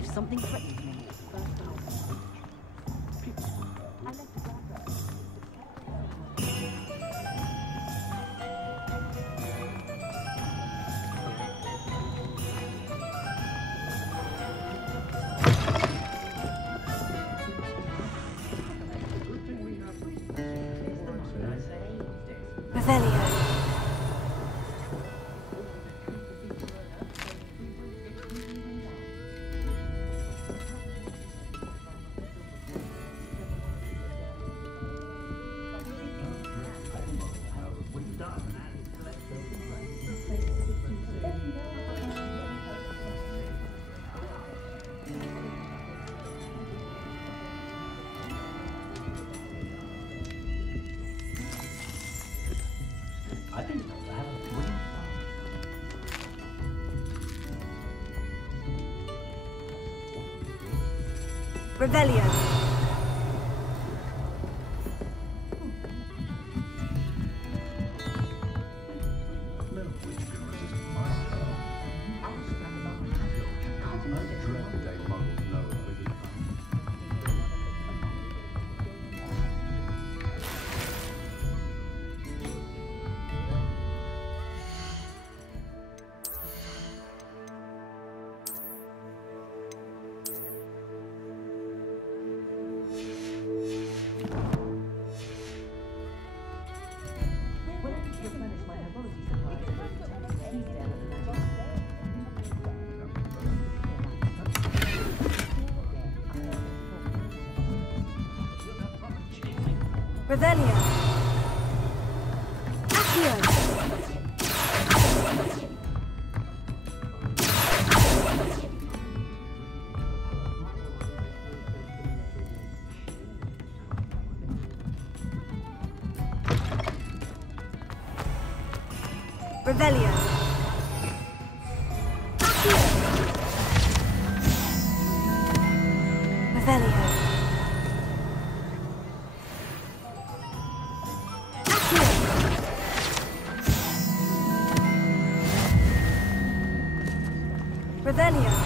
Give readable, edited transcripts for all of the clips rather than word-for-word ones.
If something threatens me, Revelio. Revelio. Accio. Revelio. Accio. Revelio.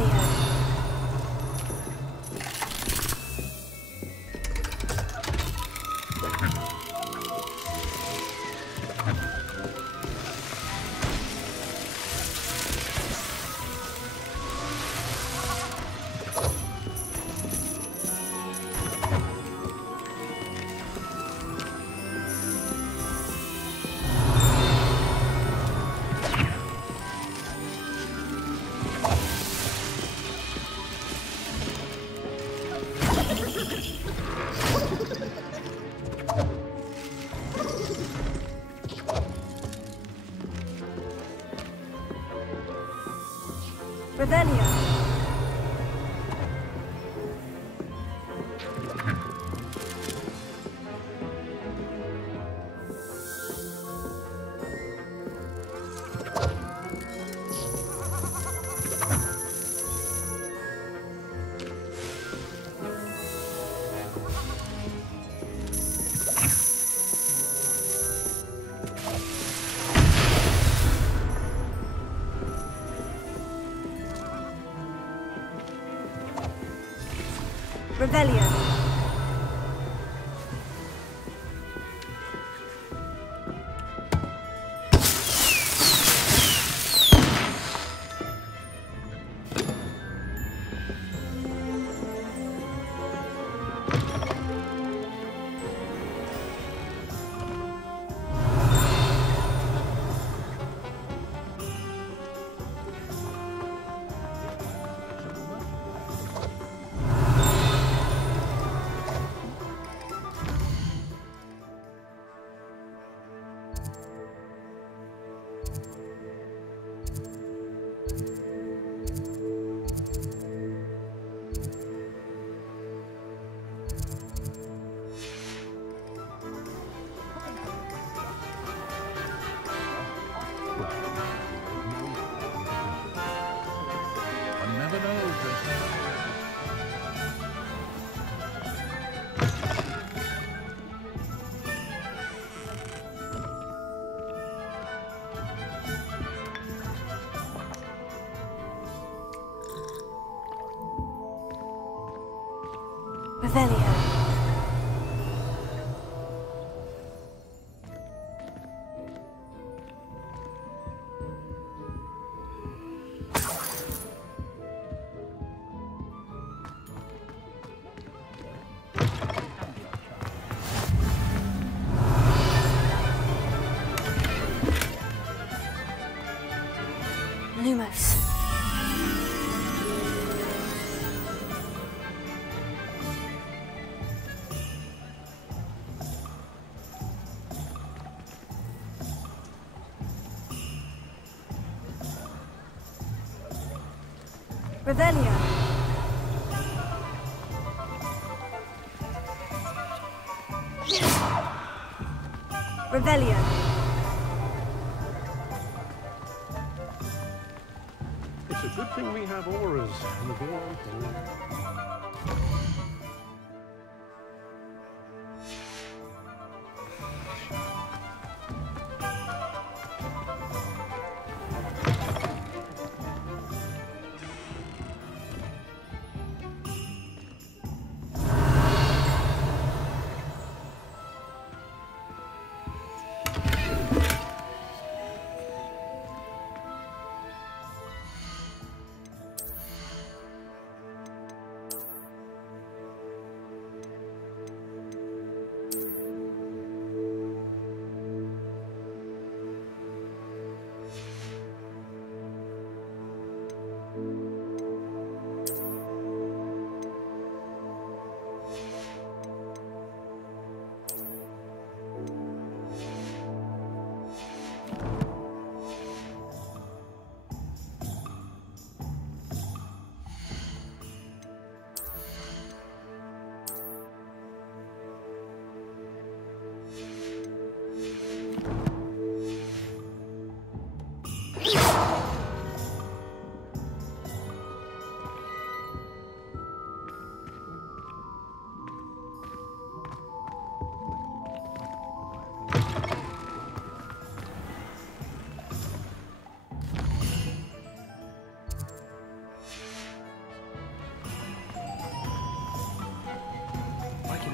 Revelio. Revelio. Revelio. Revelio. Lumos. Revelio. Revelio. It's a good thing we have auras in the world.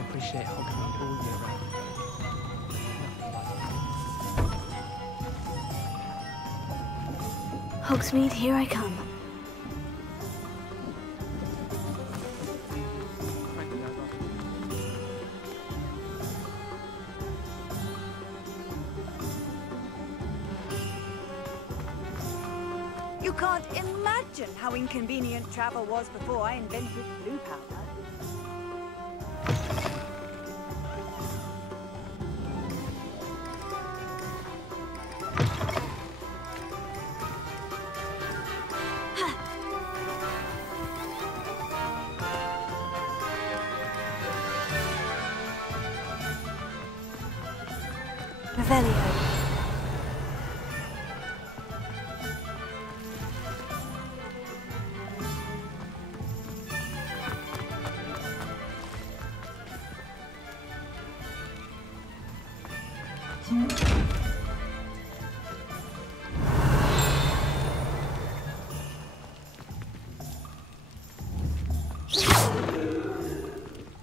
Appreciate Hogwarts all year round. Hogsmeade, here I come. You can't imagine how inconvenient travel was before I invented blue powder. Revelio.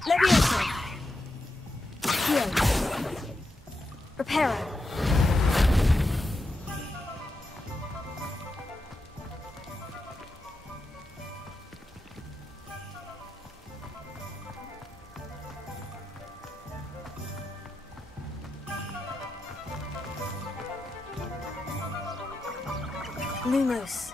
Levioso. Heal. Reparo. Lumos.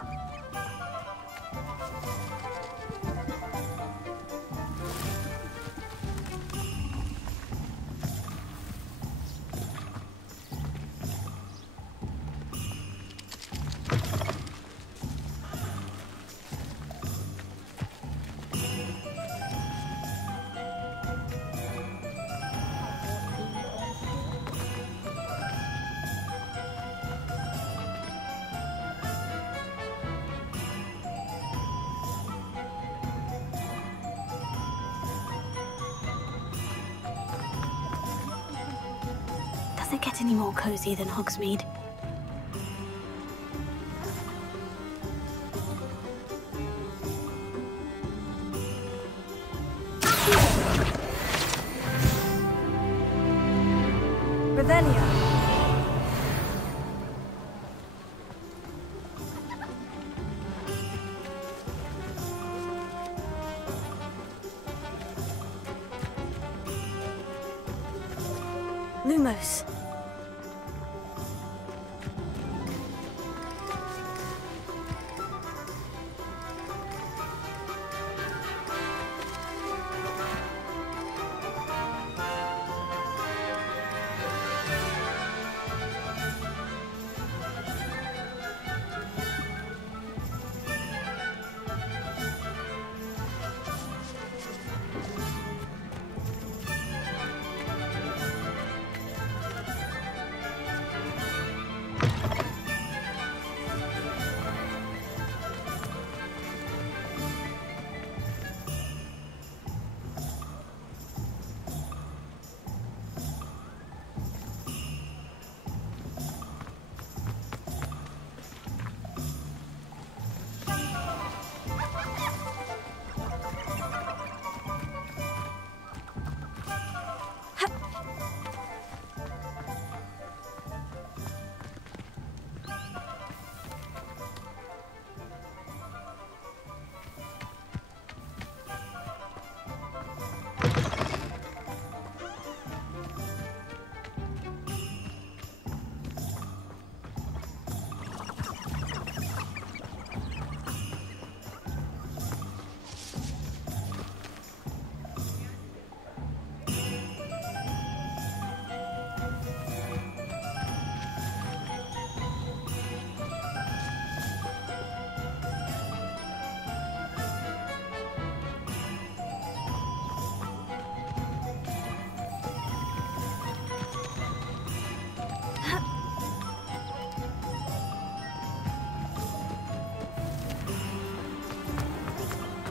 Does it get any more cozy than Hogsmeade? Revelio. Lumos.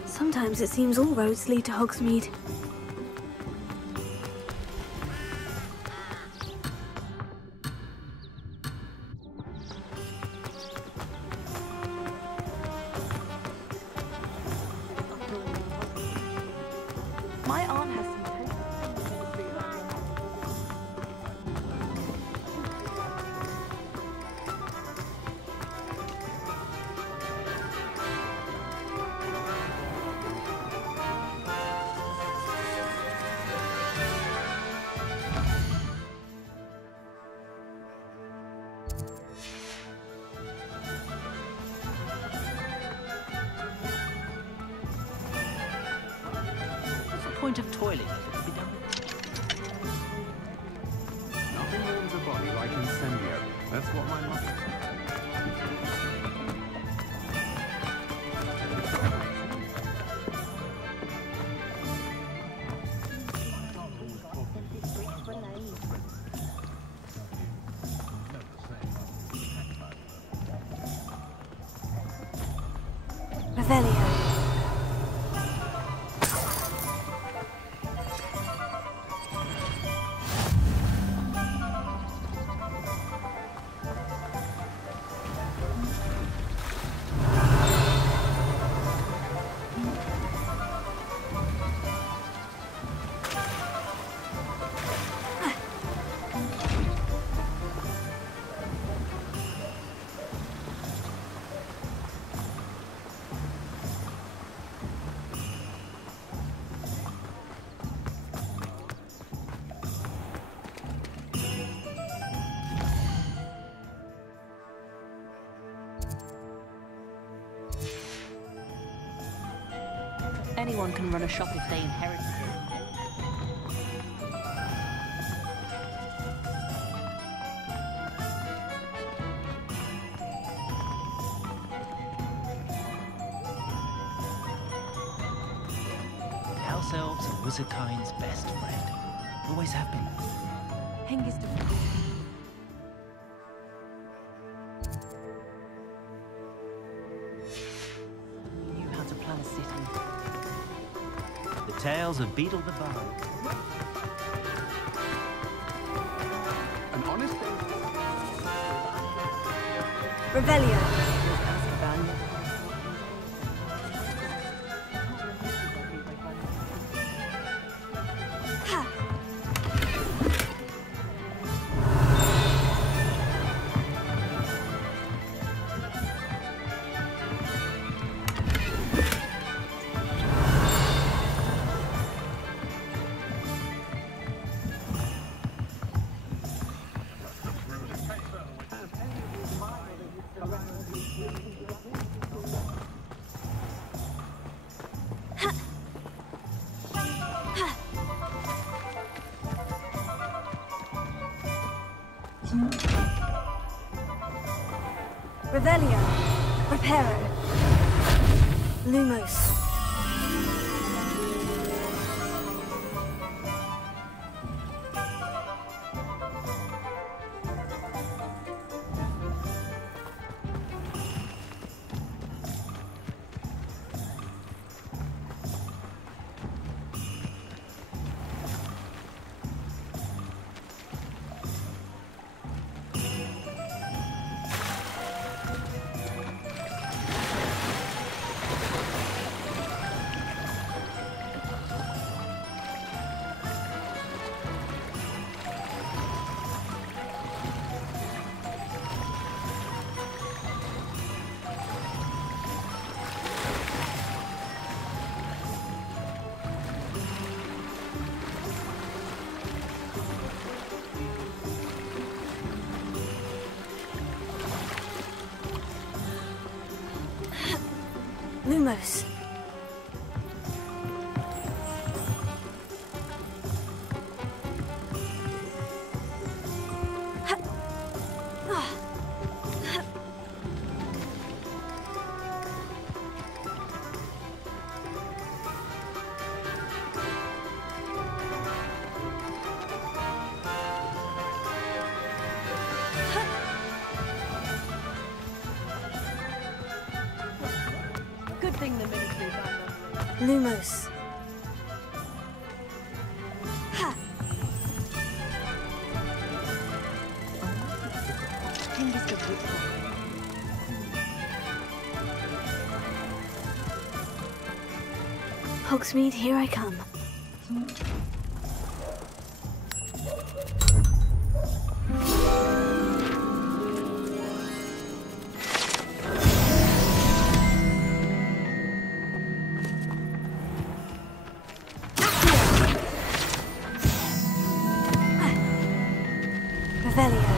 Sometimes it seems all roads lead to Hogsmeade. My aunt has some point of toilet if it could be done. Nothing warms a body like incendio. That's what my mother Revelio. Anyone can run a shop if they inherit it. House elves are wizardkind's best friend. Always have been. Hengist. Knew how to plan a city. The tales of Beetle the Bard. An honest Revelio. Ha! Revelio. Reparo. Lumos. Lumos. Good thing the military banned them. Lumos. Ha! Fingers go good. Hogsmeade, here I come. Revelio.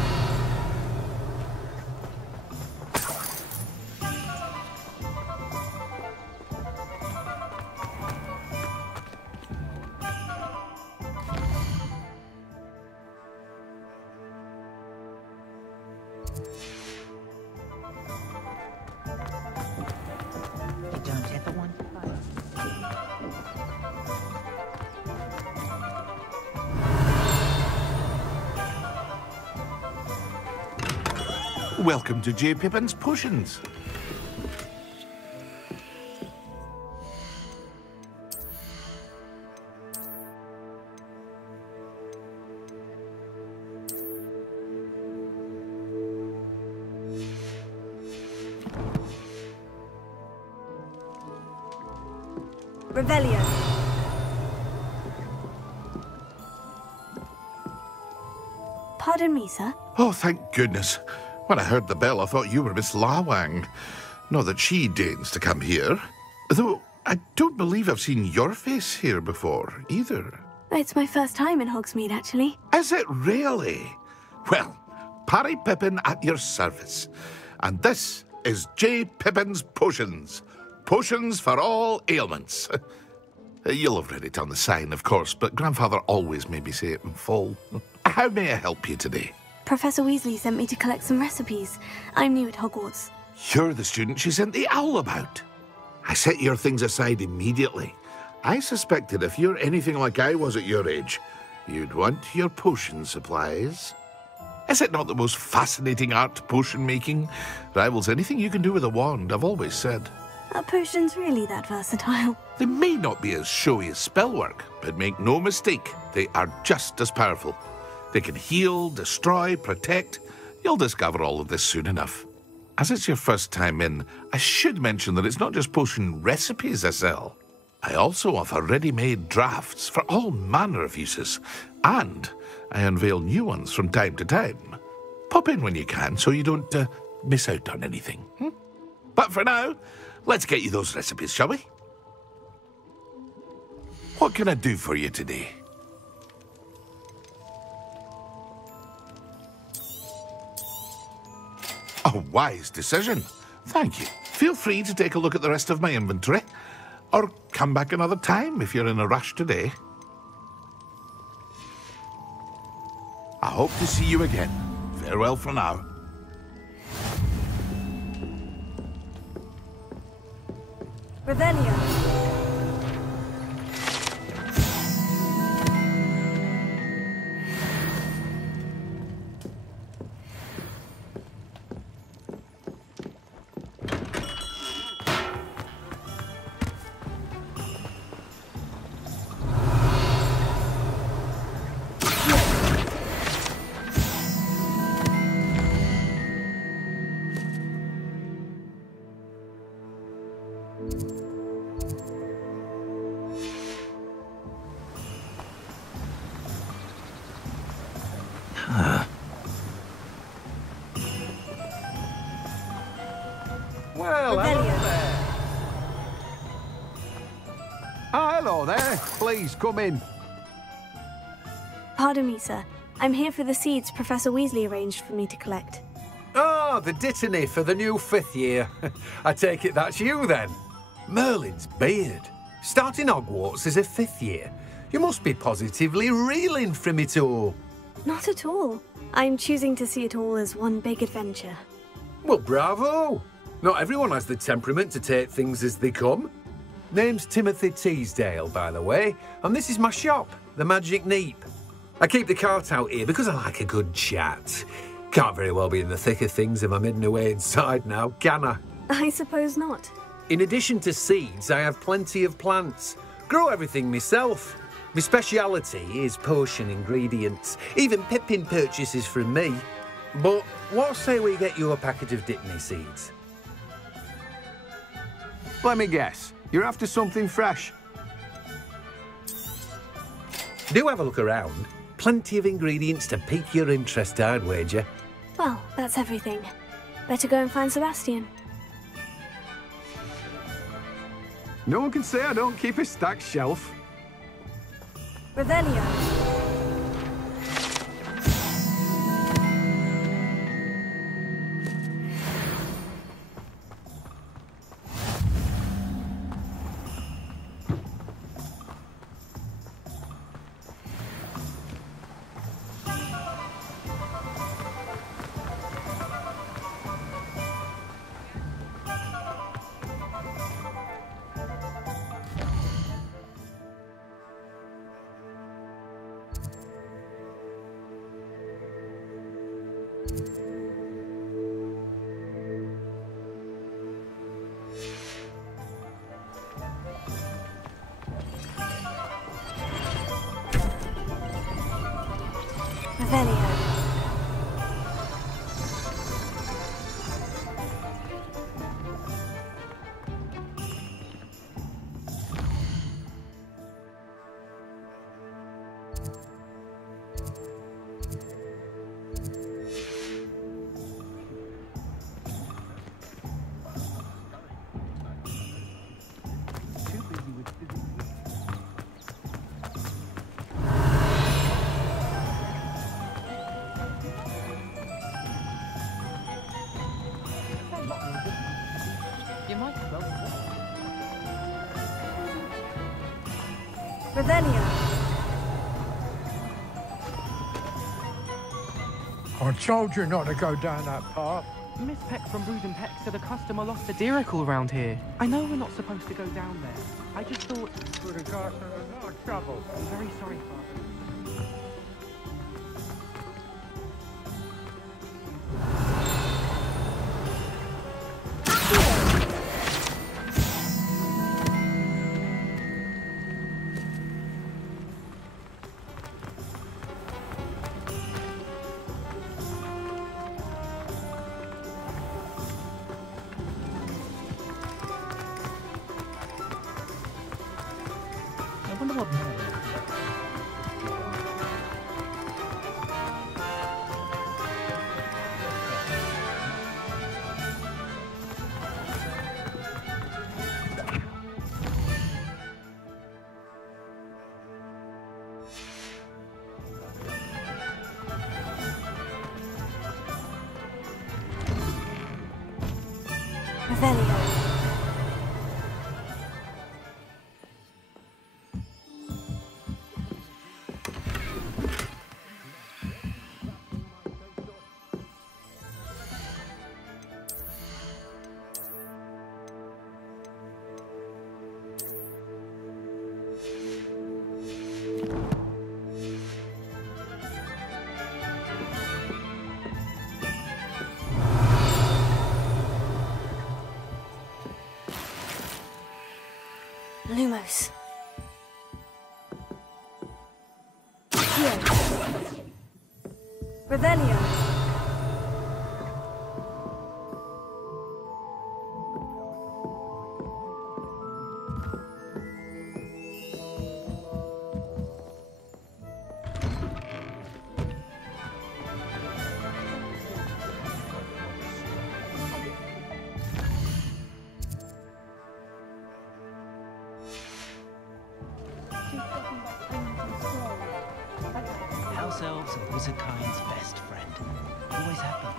You don't ever want to fight. Welcome to J. Pippin's Potions. Revelio. Pardon me, sir. Oh, thank goodness. When I heard the bell, I thought you were Miss Lawang. Not that she deigns to come here. Though I don't believe I've seen your face here before, either. It's my first time in Hogsmeade, actually. Is it really? Well, Parry Pippin at your service. And this is J. Pippin's Potions. Potions for all ailments. You'll have read it on the sign, of course, but Grandfather always made me say it in full. How may I help you today? Professor Weasley sent me to collect some recipes. I'm new at Hogwarts. You're the student she sent the owl about. I set your things aside immediately. I suspected if you're anything like I was at your age, you'd want your potion supplies. Is it not the most fascinating art, potion making? Rivals anything you can do with a wand, I've always said. Are potions really that versatile? They may not be as showy as spellwork, but make no mistake, they are just as powerful. They can heal, destroy, protect. You'll discover all of this soon enough. As it's your first time in, I should mention that it's not just potion recipes I sell. I also offer ready-made drafts for all manner of uses, and I unveil new ones from time to time. Pop in when you can so you don't miss out on anything. But for now, let's get you those recipes, shall we? What can I do for you today? A wise decision. Thank you. Feel free to take a look at the rest of my inventory, or come back another time if you're in a rush today. I hope to see you again Farewell for now. Revelio. Well, hello there. Ah, hello there. Please, come in. Pardon me, sir. I'm here for the seeds Professor Weasley arranged for me to collect. Oh, the dittany for the new 5th year. I take it that's you, then. Merlin's beard. Starting Hogwarts as a 5th year. You must be positively reeling from it all. Not at all. I'm choosing to see it all as one big adventure. Well, bravo. Not everyone has the temperament to take things as they come. Name's Timothy Teasdale, by the way, and this is my shop, the Magic Neep. I keep the cart out here because I like a good chat. Can't very well be in the thick of things if I'm hidden away inside now, can I? I suppose not. In addition to seeds, I have plenty of plants. Grow everything myself. My speciality is potion ingredients. Even Pippin purchases from me. But what say we get you a packet of Dittany seeds? Let me guess. You're after something fresh. Do have a look around. Plenty of ingredients to pique your interest, I'd wager. Well, that's everything. Better go and find Sebastian. No one can say I don't keep a stacked shelf. Revelio. Revelio. You might as well. Revelio. I told you not to go down that path. Miss Peck from Brood and Peck said a customer lost a deeracle around here. I know we're not supposed to go down there. I just thought... Would have got into a lot of trouble. I'm very sorry, Father. I wonder what... Revelio. close. Here. Revelio. House elves are wizard kind's best friend. Always have been.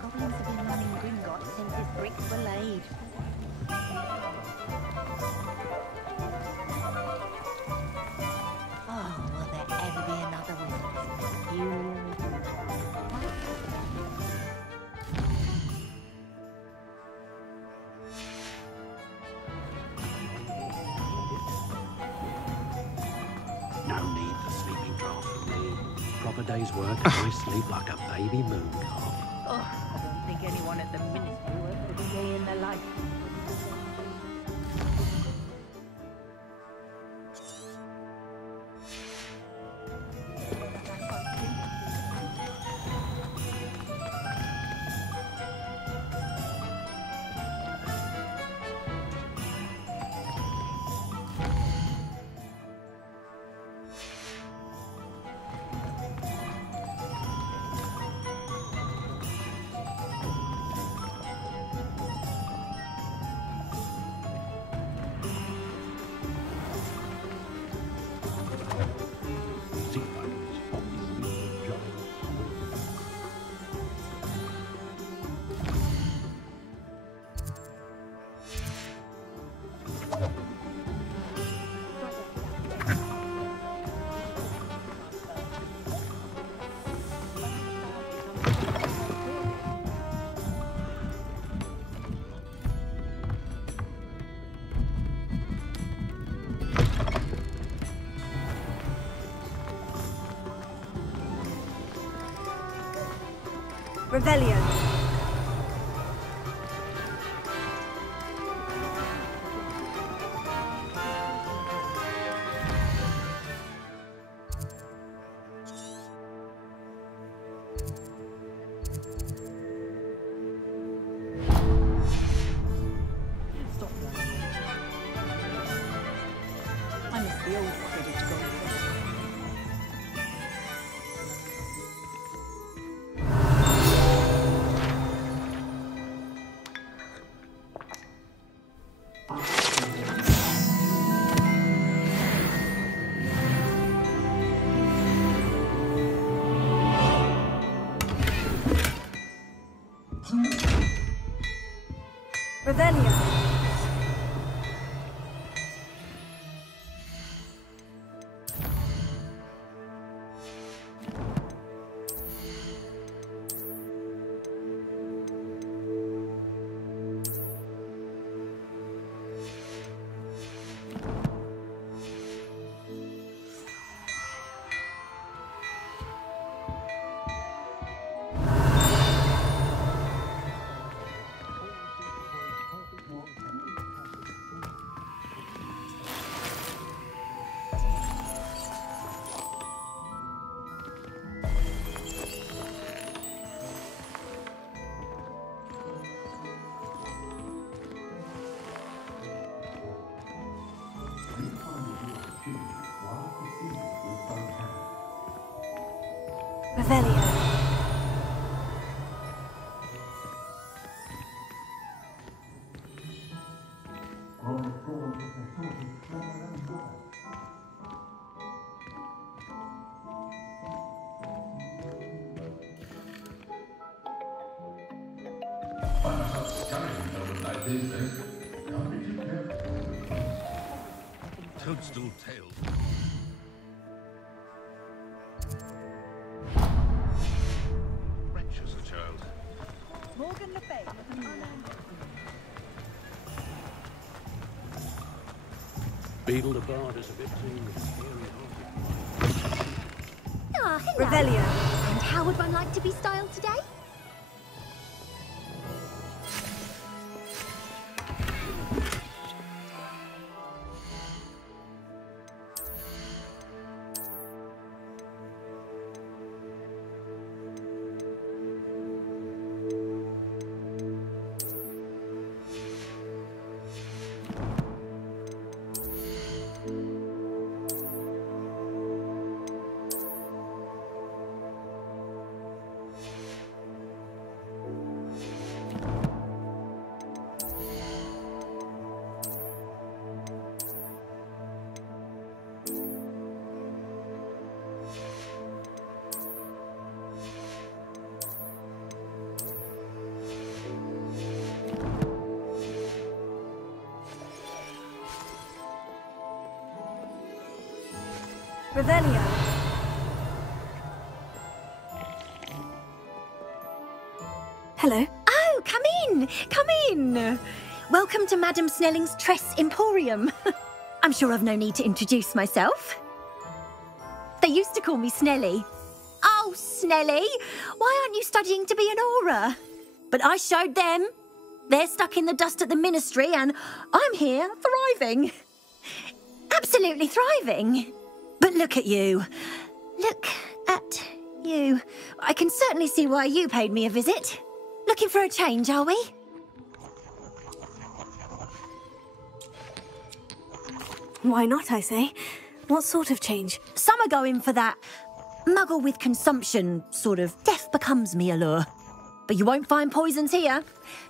Goblins have been running Gringotts since his bricks were laid. Oh, will there ever be another wizard? You really do. No need for sleeping draught from me. Proper day's work, and I sleep like a baby moon calf. Oh, I don't think anyone at the ministry works a day in their life. Revelio. I miss the old Quidditch goal. Revelio. Revelio. toadstool tail. Wretch as a child. Morgan Le Fay with an unnamed Beetle the Bard is a bit too scary. Ah, hello. Revelio. And how would one like to be styled today? Revelio. Hello. Oh, come in! Come in! Welcome to Madame Snelling's Tress Emporium. I'm sure I've no need to introduce myself. They used to call me Snelly. Oh, Snelly, why aren't you studying to be an aura? But I showed them. They're stuck in the dust at the ministry and I'm here thriving. Absolutely thriving. But look at you. Look at you. I can certainly see why you paid me a visit. Looking for a change, are we? Why not, I say? What sort of change? Some are going for that muggle with consumption, sort of death becomes me allure. But you won't find poisons here.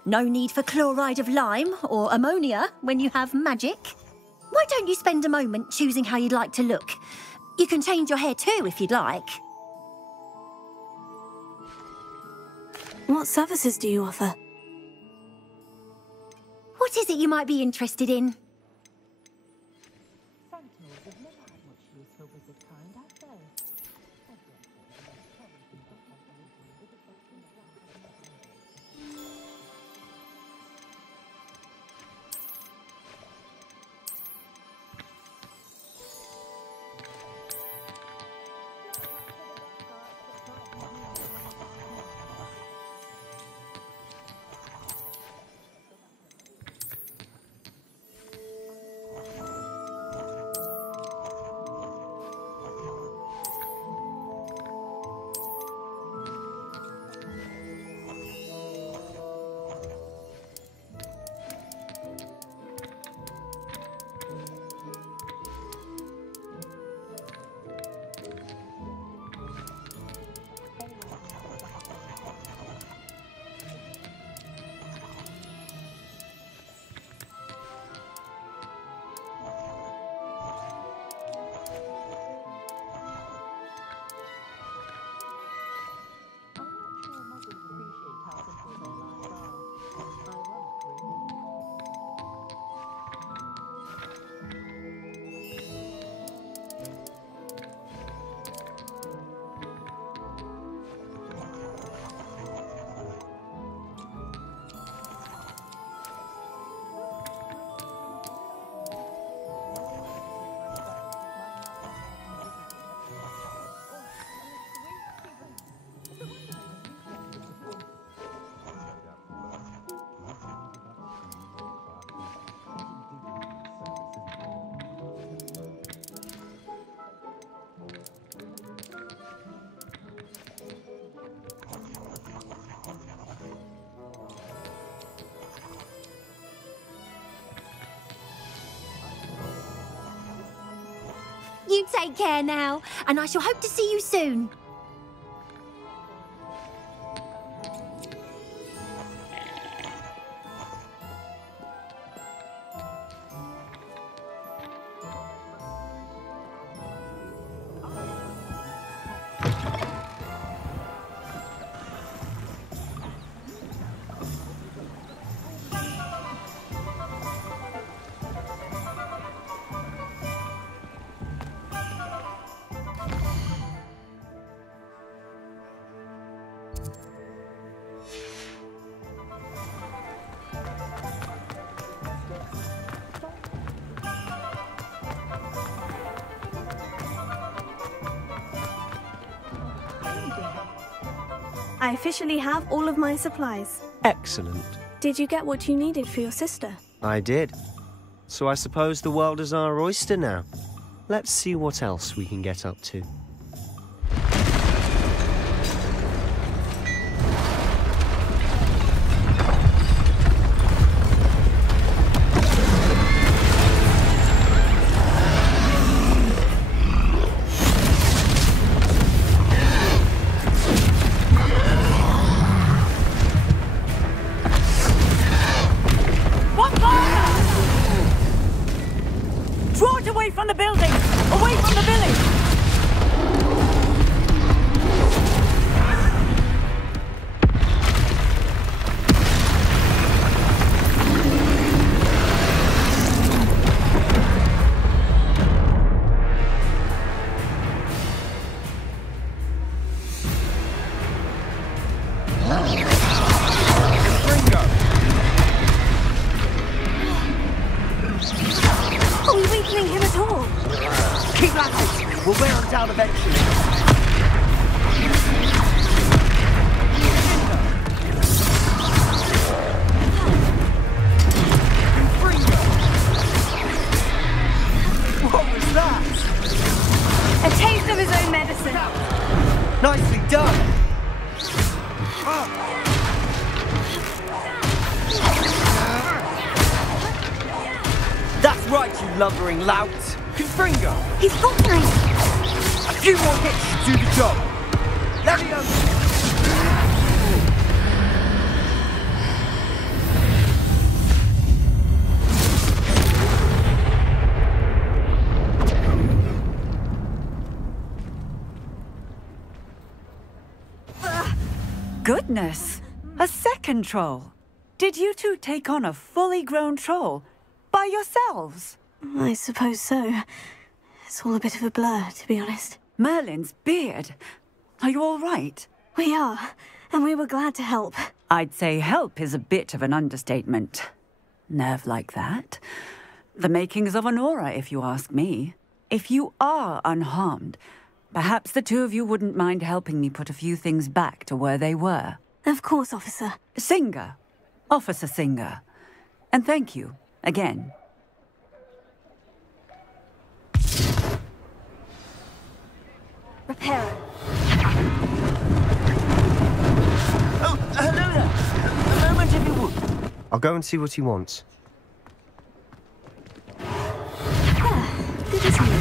No need for chloride of lime or ammonia when you have magic. Why don't you spend a moment choosing how you'd like to look? You can change your hair too if you'd like. What services do you offer? What is it you might be interested in? You take care now, and I shall hope to see you soon. I officially have all of my supplies. Excellent. Did you get what you needed for your sister? I did. So I suppose the world is our oyster now. Let's see what else we can get up to. Draw it away from the building! Away from the village! Are we weakening him at all? Keep that out. We'll wear him down eventually. What was that? A taste of his own medicine. Nicely done. That's right, you lumbering lout. Confringo. He's faltering! A few more hits should do the job. Leviosa. Goodness! A second troll. Did you two take on a fully grown troll? By yourselves? I suppose so. It's all a bit of a blur, to be honest. Merlin's beard. Are you all right? We are, and we were glad to help. I'd say help is a bit of an understatement. Nerve like that. The makings of an aura, if you ask me. If you are unharmed, perhaps the two of you wouldn't mind helping me put a few things back to where they were. Of course, officer. Singer. Officer Singer. And thank you, again. Repairer. Oh, hello there. A moment, if you would. I'll go and see what he wants. Good as new.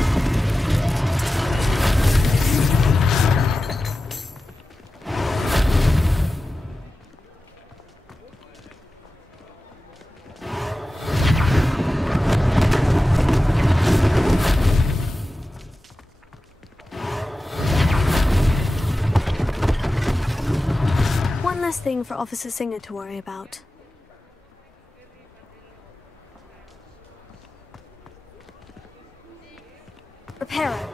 One less thing for Officer Singer to worry about. Repairer.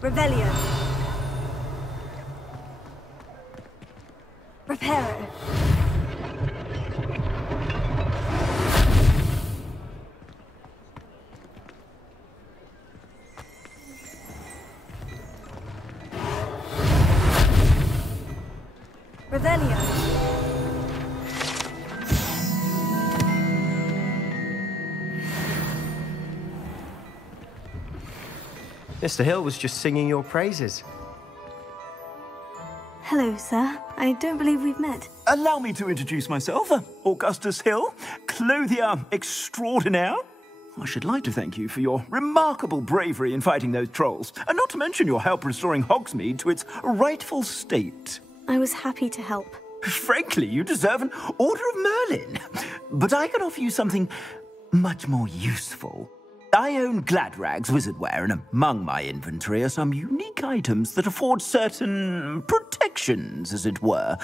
Revelio. Repairer. Revelio. Mr. Hill was just singing your praises. Hello, sir. I don't believe we've met. Allow me to introduce myself, Augustus Hill, clothier extraordinaire. I should like to thank you for your remarkable bravery in fighting those trolls, and not to mention your help restoring Hogsmeade to its rightful state. I was happy to help. Frankly, you deserve an Order of Merlin. But I can offer you something much more useful. I own Gladrag's wizardware, and among my inventory are some unique items that afford certain protections, as it were.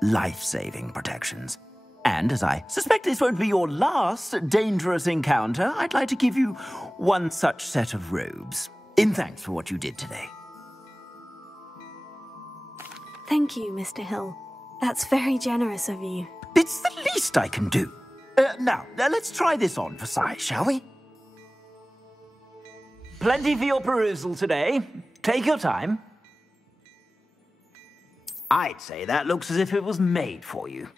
Life-saving protections. And as I suspect this won't be your last dangerous encounter, I'd like to give you one such set of robes. In thanks for what you did today. Thank you, Mr. Hill. That's very generous of you. It's the least I can do. Now, let's try this on for size, shall we? Plenty for your perusal today. Take your time. I'd say that looks as if it was made for you.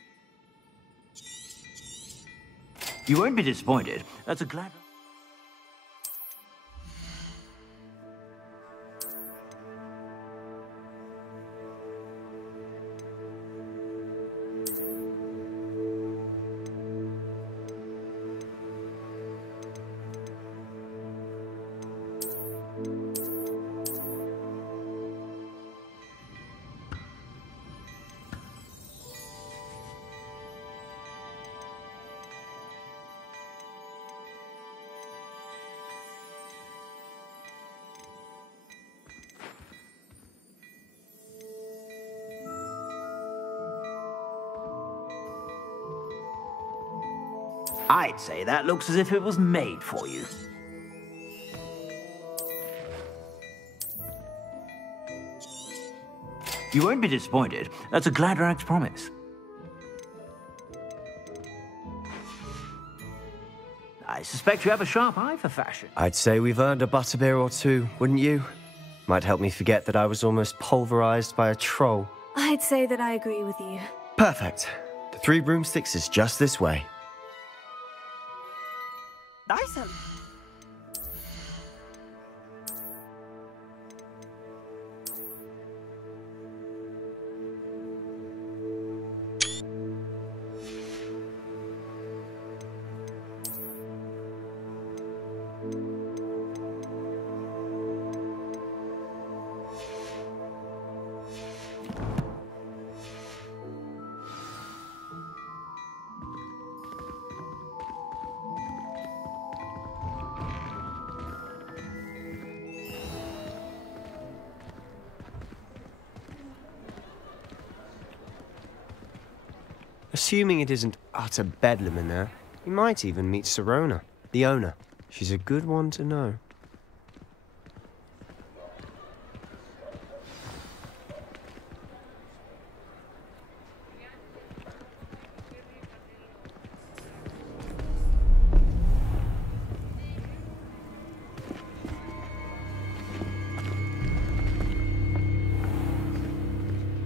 You won't be disappointed. That's a glad... I'd say that looks as if it was made for you. You won't be disappointed. That's a Gladrag's promise. I suspect you have a sharp eye for fashion. I'd say we've earned a butterbeer or two, wouldn't you? Might help me forget that I was almost pulverized by a troll. I'd say that I agree with you. Perfect. The Three Broomsticks is just this way. Nice. Assuming it isn't utter bedlam in there, you might even meet Sirona, the owner. She's a good one to know.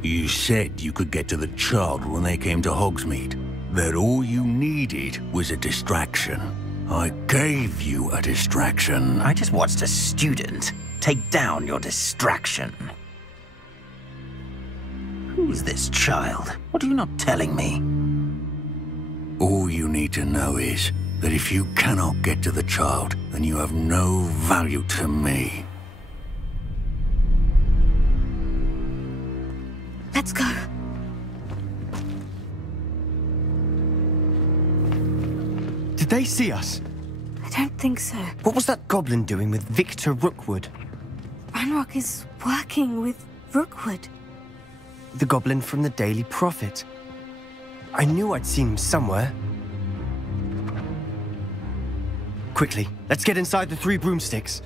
You said you could get to the child when they came to Hogsmeade. That all you needed was a distraction. I gave you a distraction. I just watched a student take down your distraction. Who's this child? What are you not telling me? All you need to know is that if you cannot get to the child, then you have no value to me. Let's go. Did they see us? I don't think so. What was that goblin doing with Victor Rookwood? Ranrock is working with Rookwood. The goblin from the Daily Prophet. I knew I'd seen him somewhere. Quickly, let's get inside the Three Broomsticks.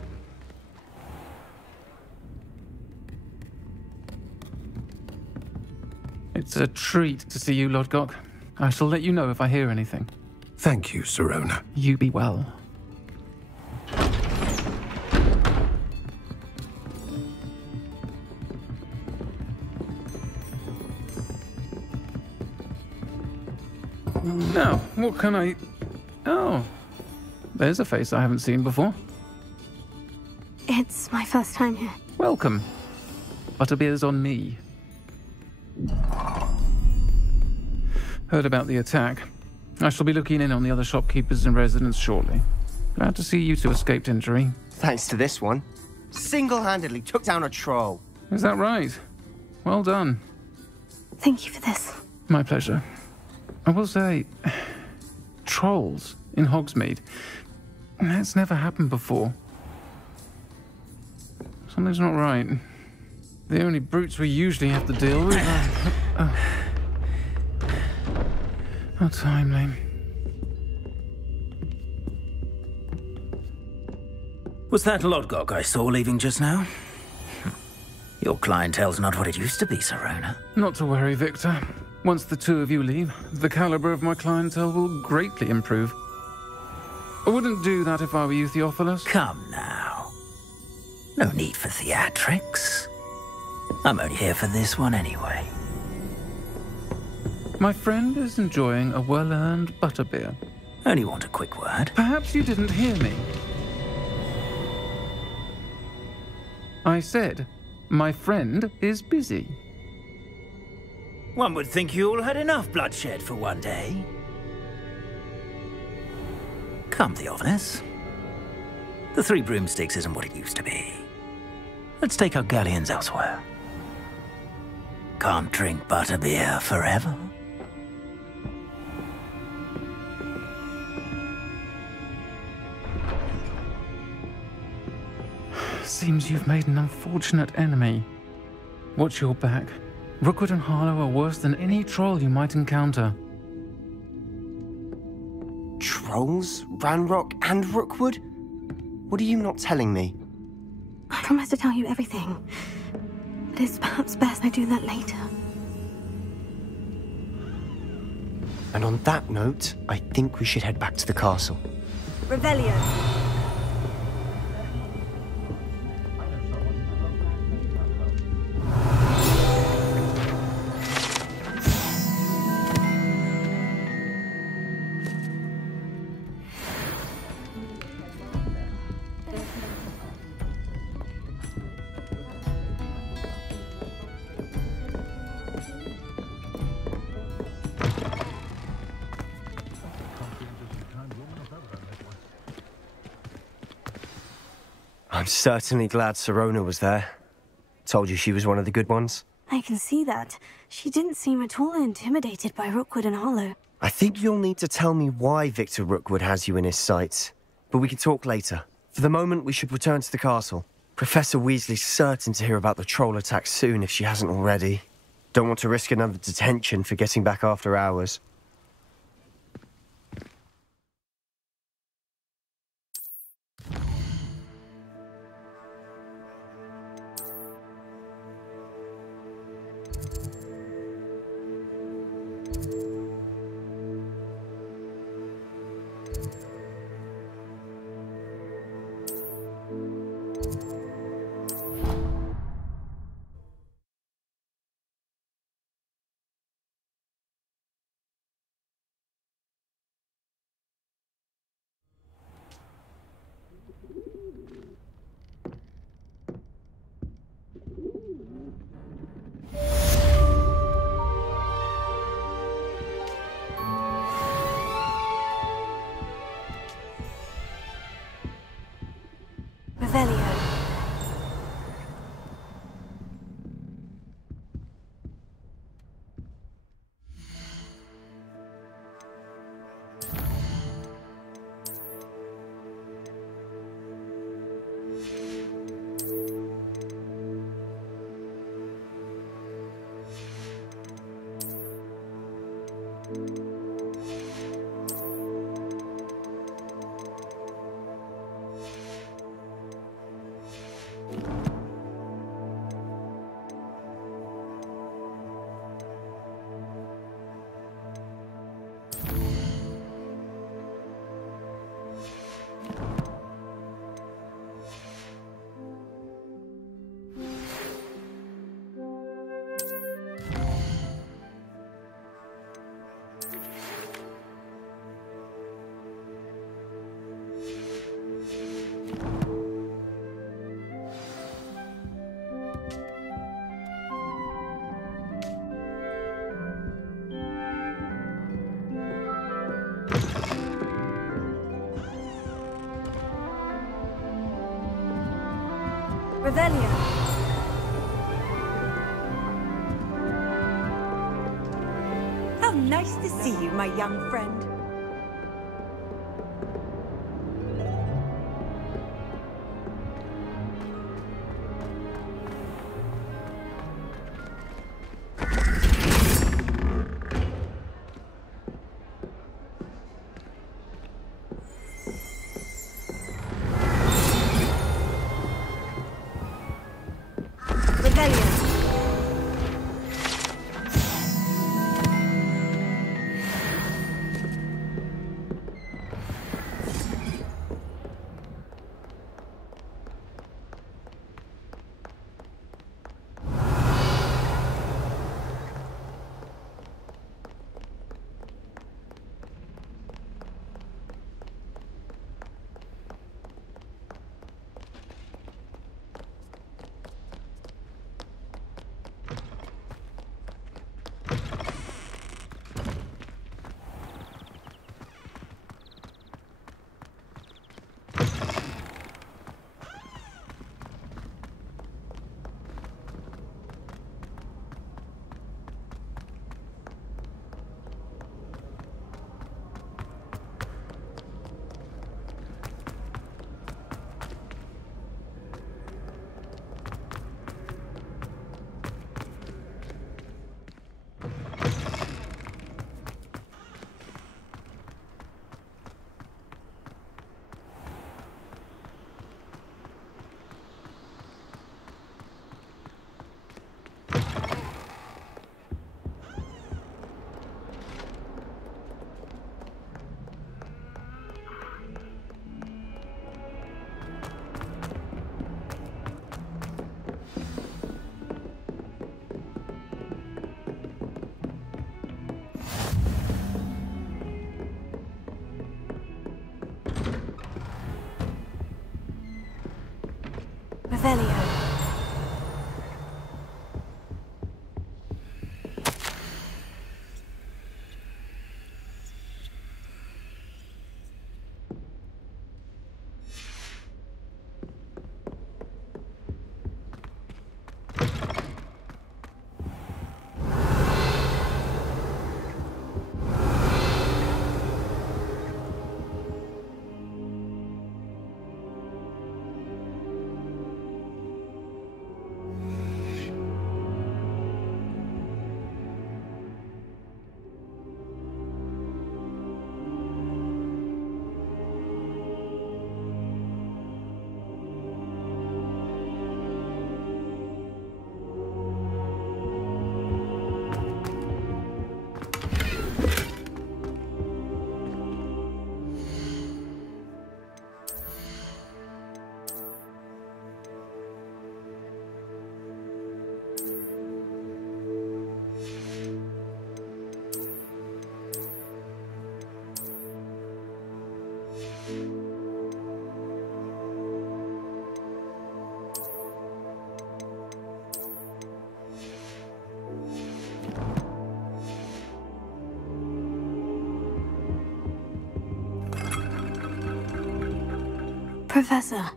It's a treat to see you, Lodgok. I shall let you know if I hear anything. Thank you, Sirona. You be well. Now, what can I... Oh, there's a face I haven't seen before. It's my first time here. Welcome. Butterbeer's on me. Heard about the attack. I shall be looking in on the other shopkeepers and residents shortly. Glad to see you two escaped injury. Thanks to this one. Single-handedly took down a troll. Is that right? Well done. Thank you for this. My pleasure. I will say, trolls in Hogsmeade. That's never happened before. Something's not right. The only brutes we usually have to deal with are... How timely. Was that Lodgok I saw leaving just now? Your clientele's not what it used to be, Sirona. Not to worry, Victor. Once the two of you leave, the caliber of my clientele will greatly improve. I wouldn't do that if I were you, Theophilus. Come now. No need for theatrics. I'm only here for this one anyway. My friend is enjoying a well-earned butterbeer. Only want a quick word. Perhaps you didn't hear me. I said, my friend is busy. One would think you all had enough bloodshed for one day. Come, Theophilus. The Three Broomsticks isn't what it used to be. Let's take our galleons elsewhere. Can't drink butterbeer forever. Seems you've made an unfortunate enemy. Watch your back. Rookwood and Harlow are worse than any troll you might encounter. Trolls? Ranrock and Rookwood? What are you not telling me? I promise to tell you everything. But it's perhaps best I do that later. And on that note, I think we should head back to the castle. Revelio. I'm certainly glad Sirona was there. Told you she was one of the good ones. I can see that. She didn't seem at all intimidated by Rookwood and Harlow. I think you'll need to tell me why Victor Rookwood has you in his sights. But we can talk later. For the moment, we should return to the castle. Professor Weasley's certain to hear about the troll attack soon if she hasn't already. Don't want to risk another detention for getting back after hours. Revelio. Revelio. How nice to see you, my young friend. Revelio. Professor,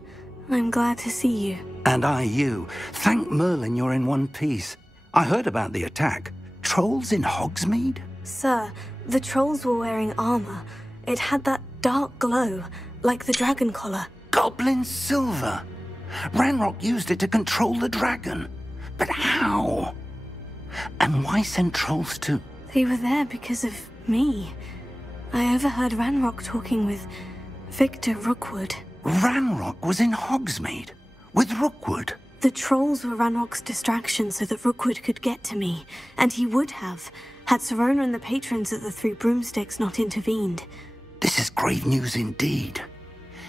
I'm glad to see you. And I you. Thank Merlin you're in one piece. I heard about the attack. Trolls in Hogsmeade? Sir, the trolls were wearing armor. It had that dark glow, like the dragon collar. Goblin silver! Ranrock used it to control the dragon. But how? And why send trolls to... They were there because of me. I overheard Ranrock talking with Victor Rookwood. Ranrock was in Hogsmeade? With Rookwood? The trolls were Ranrock's distraction so that Rookwood could get to me. And he would have, had Serona and the patrons at the Three Broomsticks not intervened. This is grave news indeed.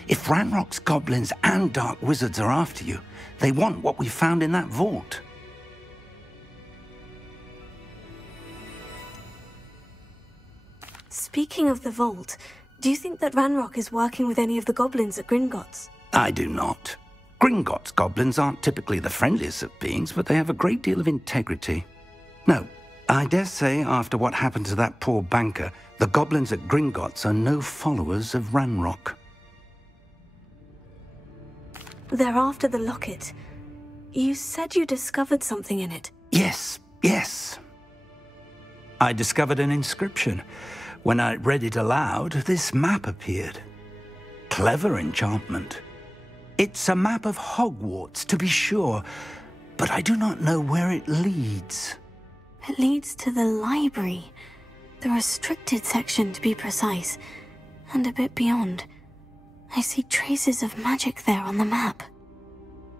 If Ranrock's goblins and dark wizards are after you, they want what we found in that vault. Speaking of the vault, do you think that Ranrock is working with any of the goblins at Gringotts? I do not. Gringotts goblins aren't typically the friendliest of beings, but they have a great deal of integrity. No, I dare say after what happened to that poor banker, the goblins at Gringotts are no followers of Ranrock. They're after the locket. You said you discovered something in it. Yes. I discovered an inscription. When I read it aloud, this map appeared. Clever enchantment. It's a map of Hogwarts, to be sure, but I do not know where it leads. It leads to the library. The restricted section, to be precise, and a bit beyond. I see traces of magic there on the map.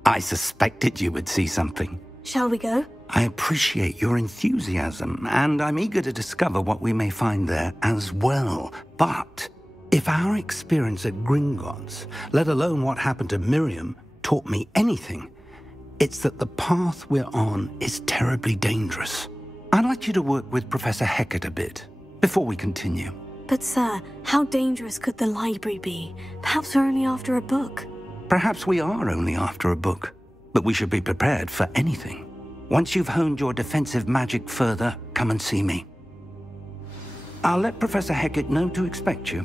I suspected you would see something. Shall we go? I appreciate your enthusiasm, and I'm eager to discover what we may find there as well. But if our experience at Gringotts, let alone what happened to Miriam, taught me anything, it's that the path we're on is terribly dangerous. I'd like you to work with Professor Hecat a bit, before we continue. But sir, how dangerous could the library be? Perhaps we're only after a book. Perhaps we are only after a book, but we should be prepared for anything. Once you've honed your defensive magic further, come and see me. I'll let Professor Hecat know to expect you.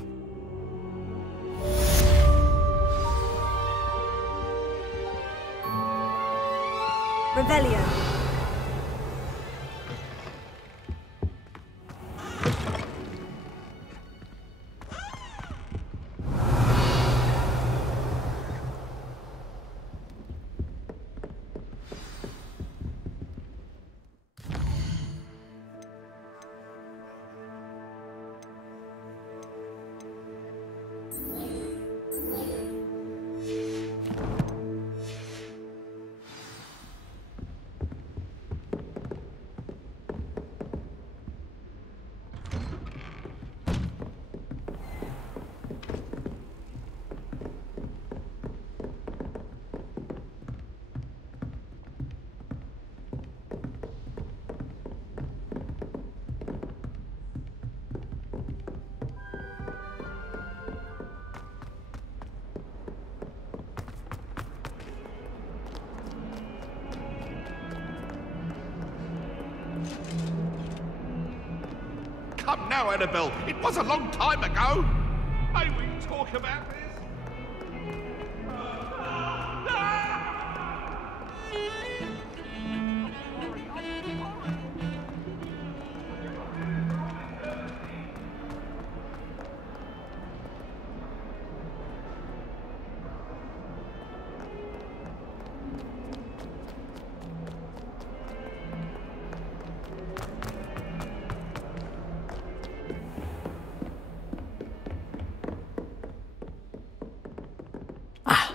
Revelio. Come now, Annabelle. It was a long time ago. May we talk about this?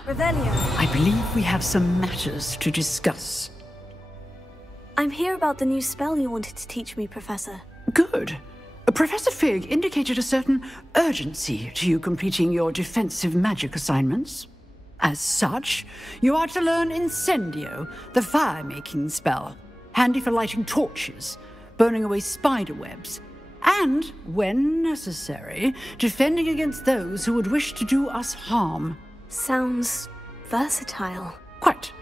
Revelio. I believe we have some matters to discuss. I'm here about the new spell you wanted to teach me, Professor. Good. Professor Fig indicated a certain urgency to you completing your defensive magic assignments. As such, you are to learn Incendio, the fire-making spell, handy for lighting torches, burning away spider webs, and, when necessary, defending against those who would wish to do us harm. Sounds versatile. Quite.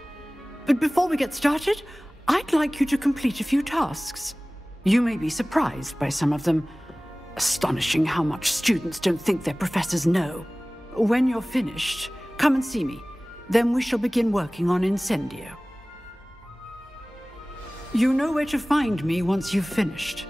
But before we get started, I'd like you to complete a few tasks. You may be surprised by some of them. Astonishing how much students don't think their professors know. When you're finished, come and see me. Then we shall begin working on Incendio. You know where to find me once you've finished.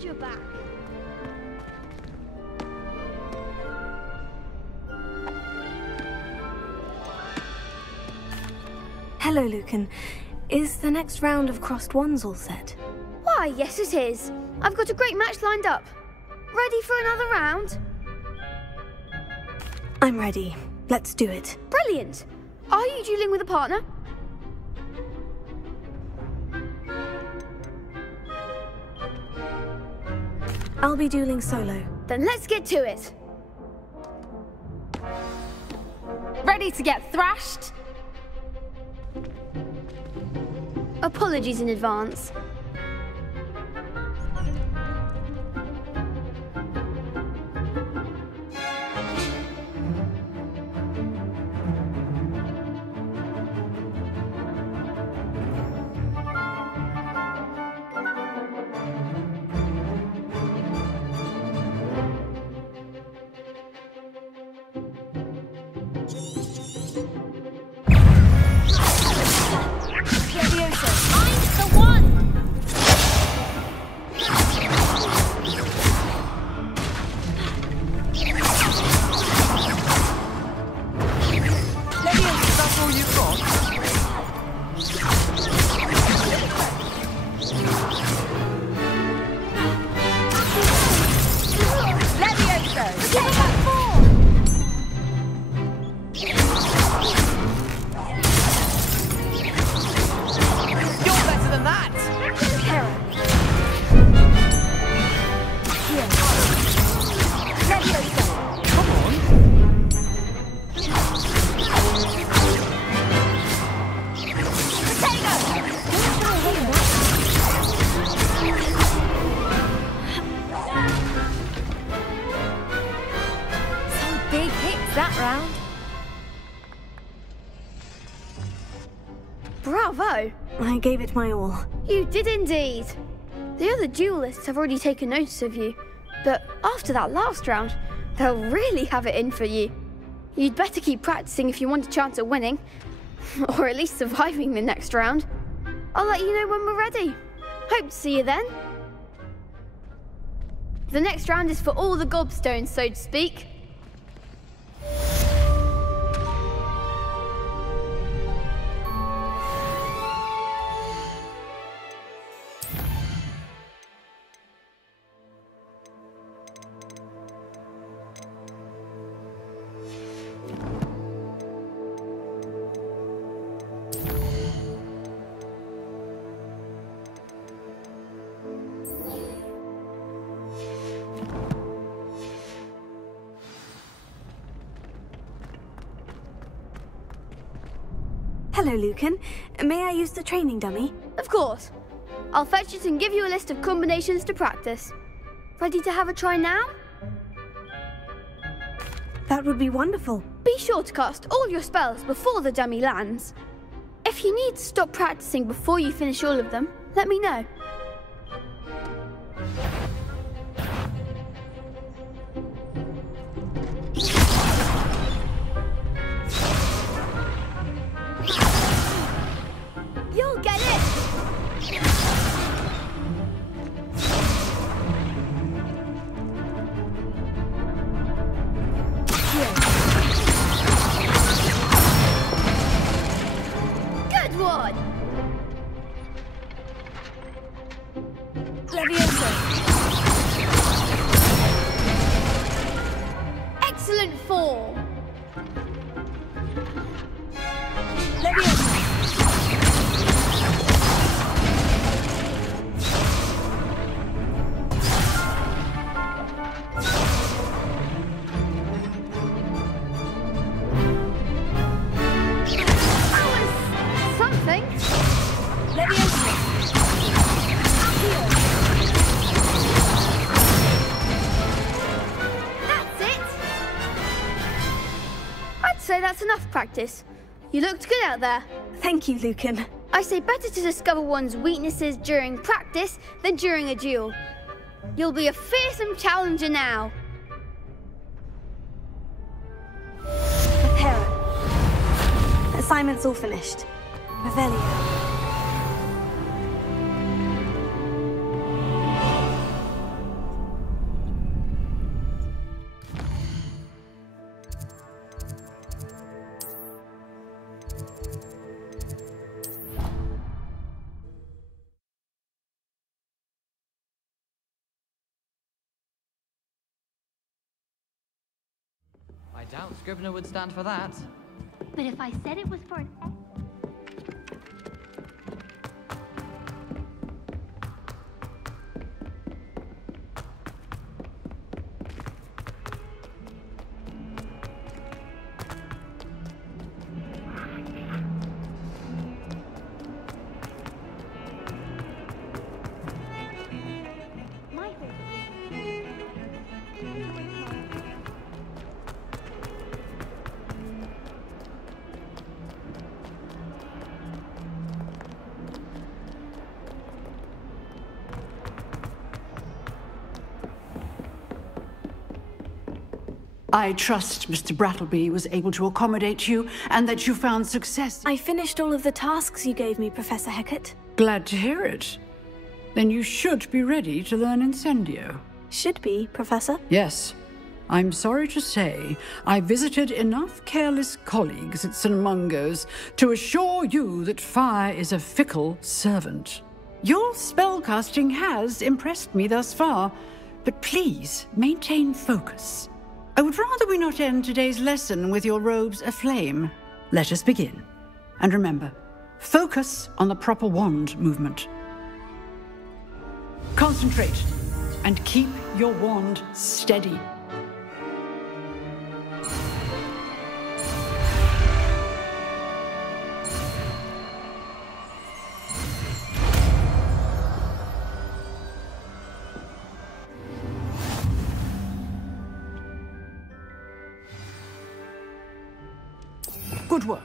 You're back. Hello, Lucan. Is the next round of crossed wands all set? Why, yes it is. I've got a great match lined up. Ready for another round? I'm ready. Let's do it. Brilliant. Are you dueling with a partner? I'll be dueling solo. Then let's get to it. Ready to get thrashed? Apologies in advance. That round. Bravo! I gave it my all. You did indeed. The other duelists have already taken notice of you, but after that last round, they'll really have it in for you. You'd better keep practicing if you want a chance at winning, or at least surviving the next round. I'll let you know when we're ready. Hope to see you then. The next round is for all the gobstones, so to speak. Hello, Lucan. May I use the training dummy? Of course. I'll fetch it and give you a list of combinations to practice. Ready to have a try now? That would be wonderful. Be sure to cast all your spells before the dummy lands. If you need to stop practicing before you finish all of them, let me know. You'll get it! Good one! Leviosa! Excellent form! Leviosa! Something. Leviosa. Accio. That's it. I'd say that's enough practice. You looked good out there. Thank you, Lucan. I say better to discover one's weaknesses during practice than during a duel. You'll be a fearsome challenger now. Prepare. Assignment's all finished. Revelio. I doubt Scrivener would stand for that. But if I said it was for an... I trust Mr. Brattleby was able to accommodate you and that you found success. I finished all of the tasks you gave me, Professor Hecat. Glad to hear it. Then you should be ready to learn Incendio. Should be, Professor? Yes. I'm sorry to say, I visited enough careless colleagues at St. Mungo's to assure you that fire is a fickle servant. Your spellcasting has impressed me thus far, but please maintain focus. I would rather we not end today's lesson with your robes aflame. Let us begin. And remember, focus on the proper wand movement. Concentrate and keep your wand steady. Good work.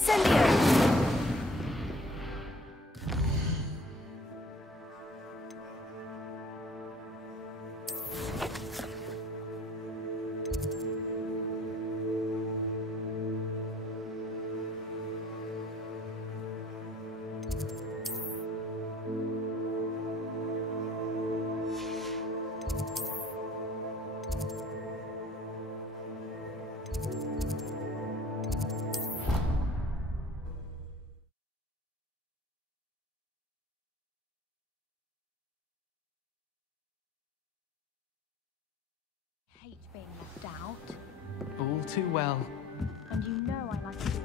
Incendio! Hate being left out. All too well. And you know I like to do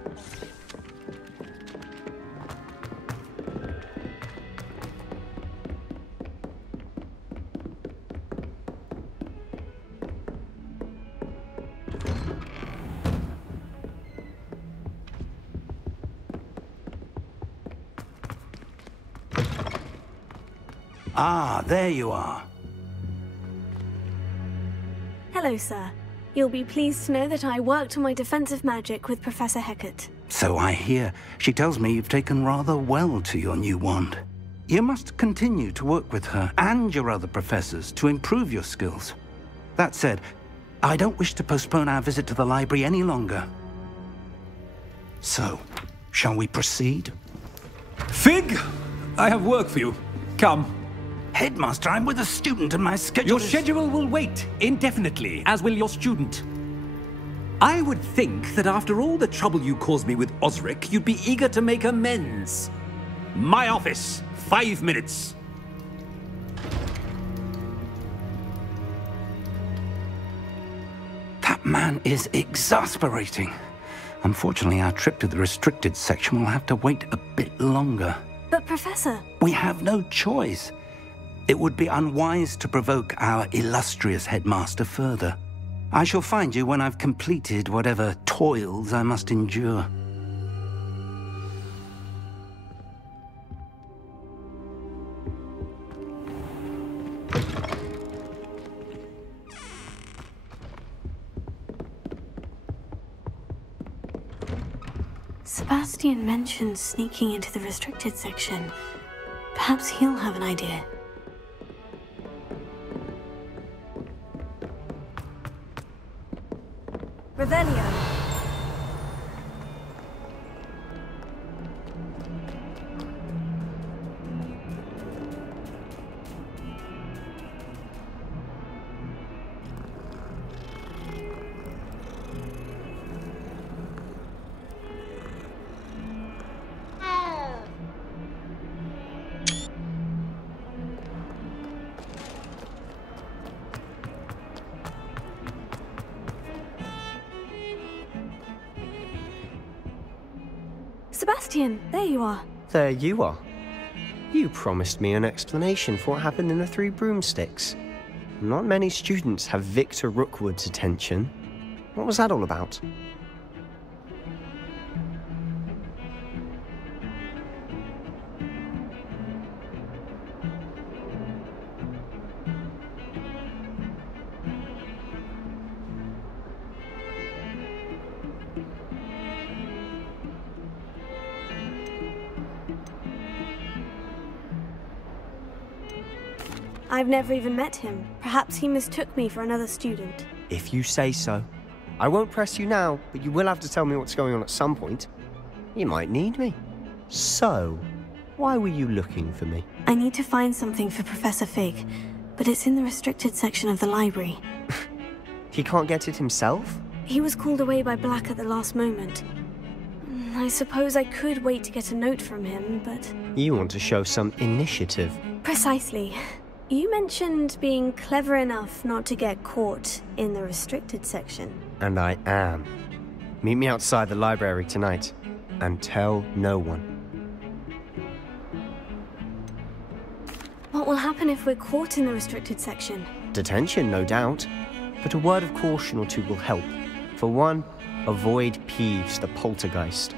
Ah, there you are. Hello, sir. You'll be pleased to know that I worked on my defensive magic with Professor Hecat. So I hear. She tells me you've taken rather well to your new wand. You must continue to work with her and your other professors to improve your skills. That said, I don't wish to postpone our visit to the library any longer. So, shall we proceed? Fig! I have work for you. Come. Headmaster, I'm with a student and my schedule Your schedule will wait indefinitely, as will your student. I would think that after all the trouble you caused me with Osric, you'd be eager to make amends. My office, 5 minutes. That man is exasperating. Unfortunately, our trip to the restricted section will have to wait a bit longer. But, Professor... We have no choice. It would be unwise to provoke our illustrious headmaster further. I shall find you when I've completed whatever toils I must endure. Sebastian mentioned sneaking into the restricted section. Perhaps he'll have an idea. Revelio. Sebastian, there you are. There you are. You promised me an explanation for what happened in the Three Broomsticks. Not many students have Victor Rookwood's attention. What was that all about? I've never even met him. Perhaps he mistook me for another student. If you say so. I won't press you now, but you will have to tell me what's going on at some point. You might need me. So, why were you looking for me? I need to find something for Professor Fig, but it's in the restricted section of the library. He can't get it himself? He was called away by Black at the last moment. I suppose I could wait to get a note from him, but... You want to show some initiative. Precisely. You mentioned being clever enough not to get caught in the restricted section. And I am. Meet me outside the library tonight, and tell no one. What will happen if we're caught in the restricted section? Detention, no doubt. But a word of caution or two will help. For one, avoid Peeves, the poltergeist.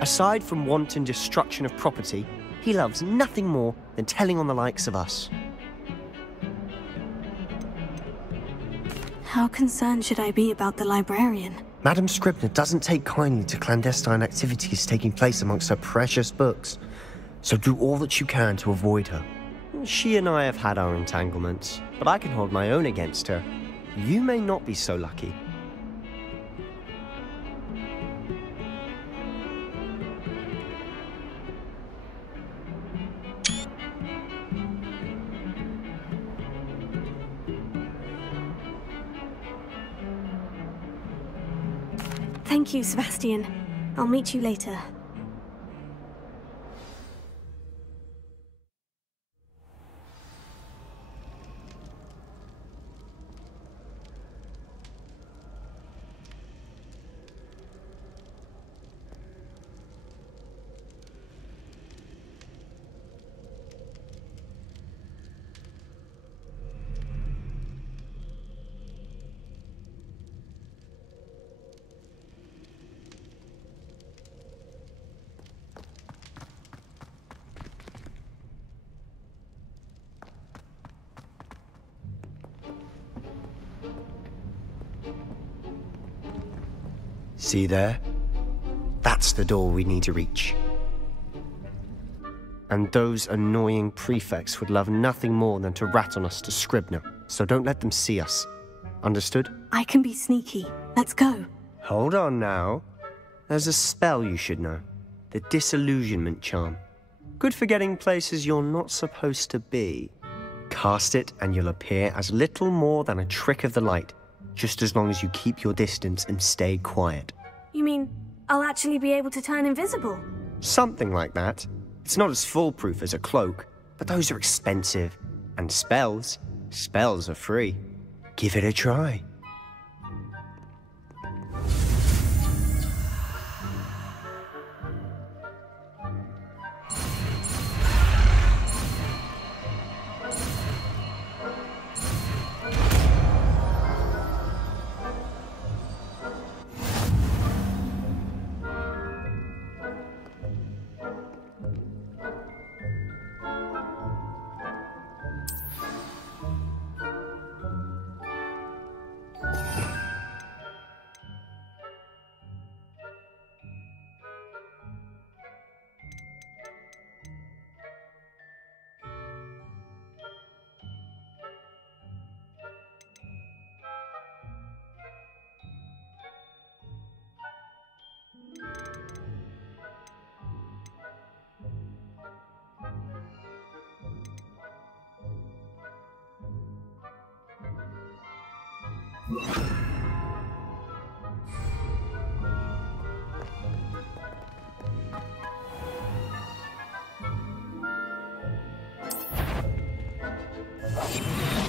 Aside from wanton destruction of property, he loves nothing more than telling on the likes of us. How concerned should I be about the librarian? Madame Scribner doesn't take kindly to clandestine activities taking place amongst her precious books, so do all that you can to avoid her. She and I have had our entanglements, but I can hold my own against her. You may not be so lucky. Thank you, Sebastian. I'll meet you later. See there? That's the door we need to reach. And those annoying prefects would love nothing more than to rat on us to Scribner, so don't let them see us. Understood? I can be sneaky. Let's go. Hold on now. There's a spell you should know. The Disillusionment Charm. Good for getting places you're not supposed to be. Cast it and you'll appear as little more than a trick of the light, just as long as you keep your distance and stay quiet. You mean I'll actually be able to turn invisible? Something like that. It's not as foolproof as a cloak, but those are expensive. And spells are free. Give it a try.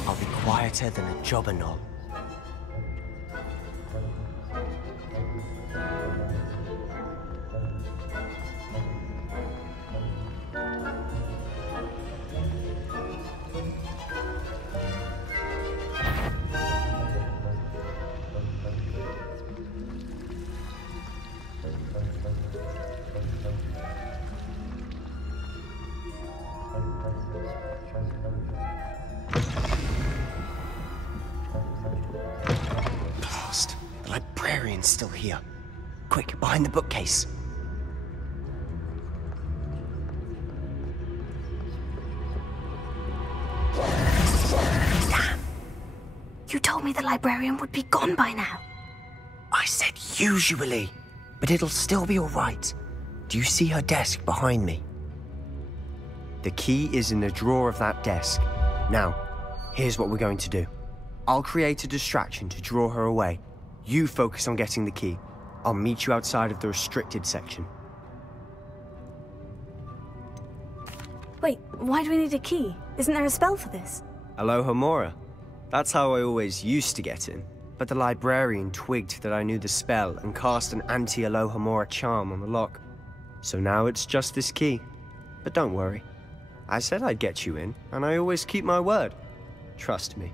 I'll be quieter than a jobber knoll. Still here. Quick, behind the bookcase. Damn! You told me the librarian would be gone by now. I said usually, but it'll still be all right. Do you see her desk behind me? The key is in the drawer of that desk. Now, here's what we're going to do. I'll create a distraction to draw her away. You focus on getting the key. I'll meet you outside of the restricted section. Wait, why do we need a key? Isn't there a spell for this? Alohomora. That's how I always used to get in. But the librarian twigged that I knew the spell and cast an anti-Alohomora charm on the lock. So now it's just this key. But don't worry. I said I'd get you in, and I always keep my word. Trust me.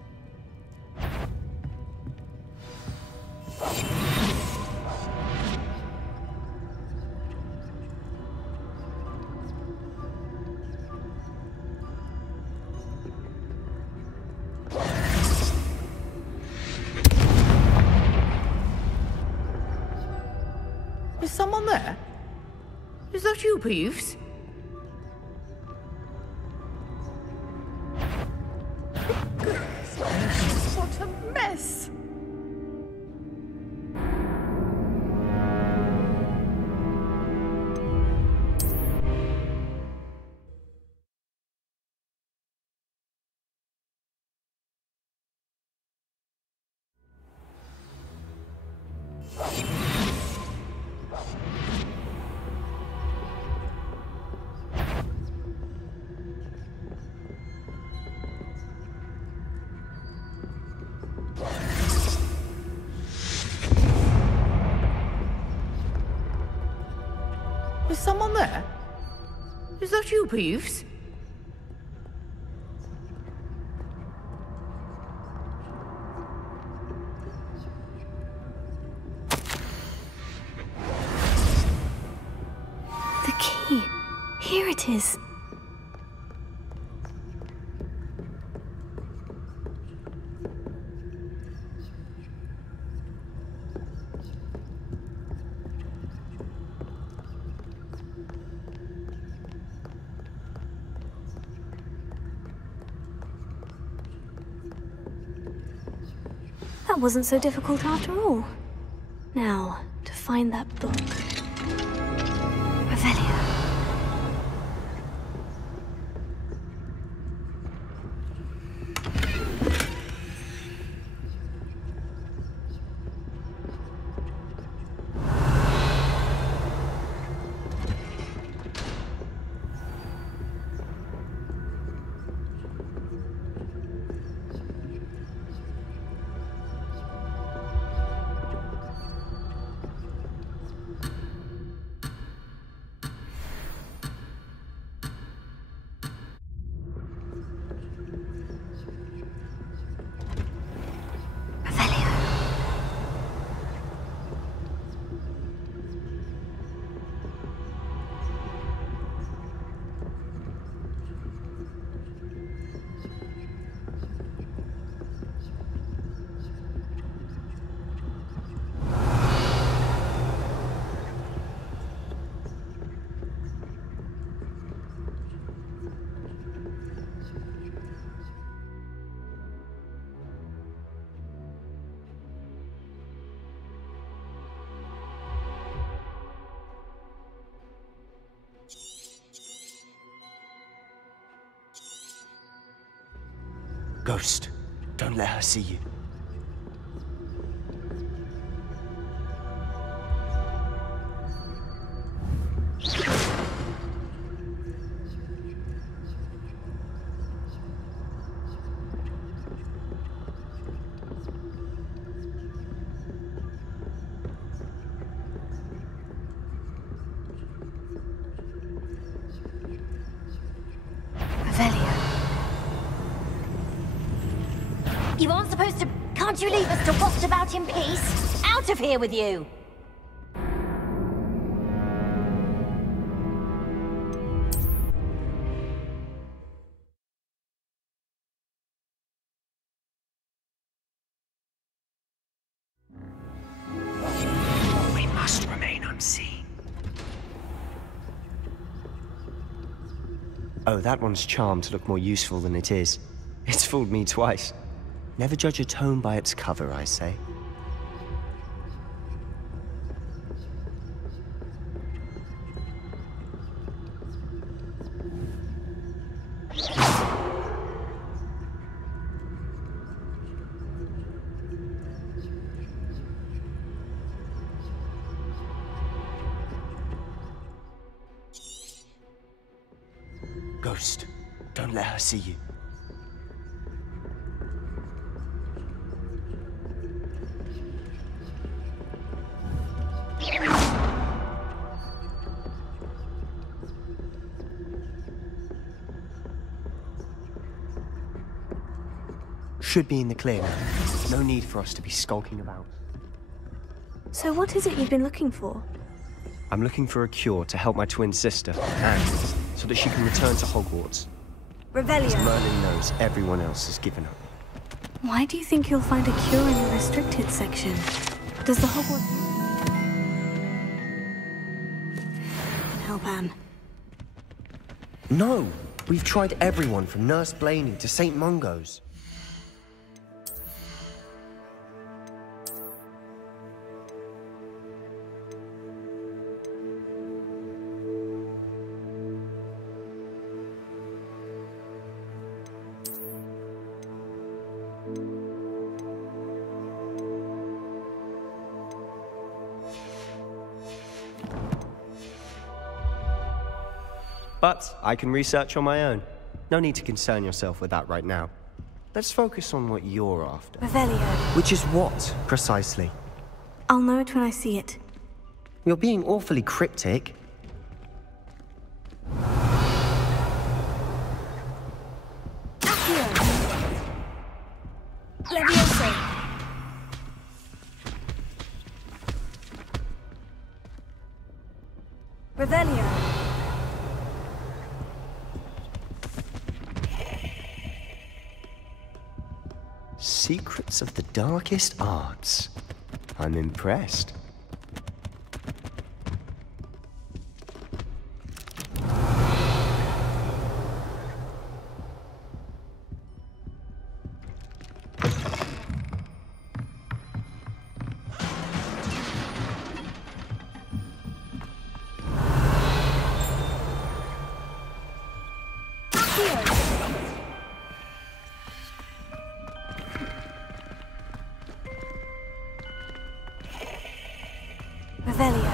that you, Peeves? What a mess! Is someone there? Is that you, Peeves? The key. Here it is. That wasn't so difficult after all. Now, to find that book. Revelio. Ghost, don't let her see you. You aren't supposed to... Can't you leave us to waft about in peace? Out of here with you! We must remain unseen. Oh, that one's charmed to look more useful than it is. It's fooled me twice. Never judge a tome by its cover, I say. Ghost, don't let her see you. Should be in the clear now. No need for us to be skulking about. So what is it you've been looking for? I'm looking for a cure to help my twin sister, Anne, so that she can return to Hogwarts. Revelio. As Merlin knows, everyone else has given up. Why do you think you'll find a cure in the restricted section? Does the Hogwarts... help van. No! We've tried everyone from Nurse Blaney to St. Mungo's. But I can research on my own. No need to concern yourself with that right now. Let's focus on what you're after. Revelio. Which is what, precisely? I'll know it when I see it. You're being awfully cryptic. Levioso. Revelio. Secrets of the darkest arts. I'm impressed. Revelio.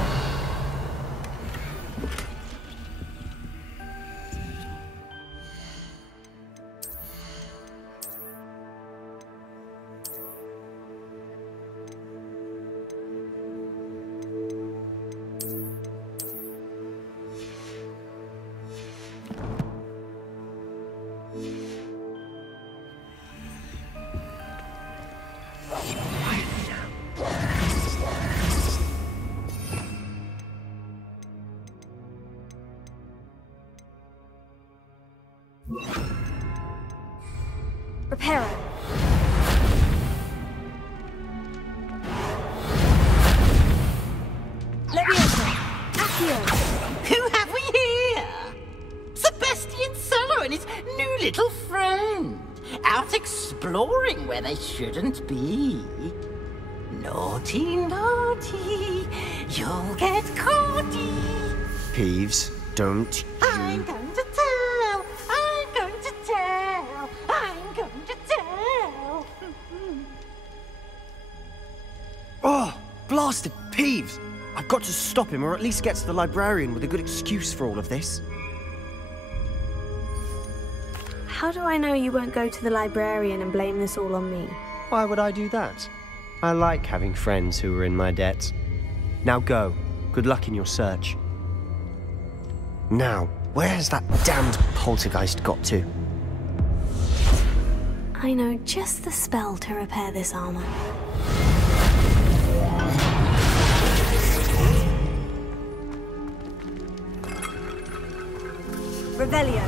Reparo. Levioso. Accio. Who have we here? Sebastian Solo and his new little friend. Out exploring where they shouldn't be. Naughty, naughty. You'll get caughty. Peeves, don't I'm going to tell. I'm going to tell. I'm going to tell. Oh, blasted Peeves! I've got to stop him, or at least get to the librarian with a good excuse for all of this. How do I know you won't go to the librarian and blame this all on me? Why would I do that? I like having friends who are in my debt. Now go. Good luck in your search. Now, where has that damned poltergeist got to? I know just the spell to repair this armor. Revelio.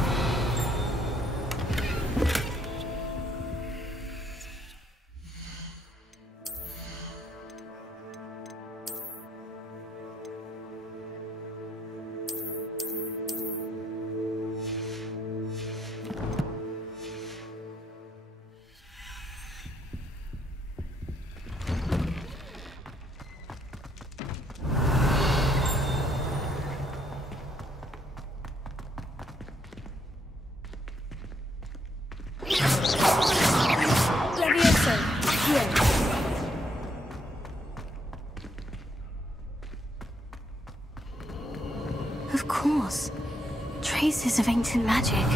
Levioso. Accio. Of course. Traces of ancient magic.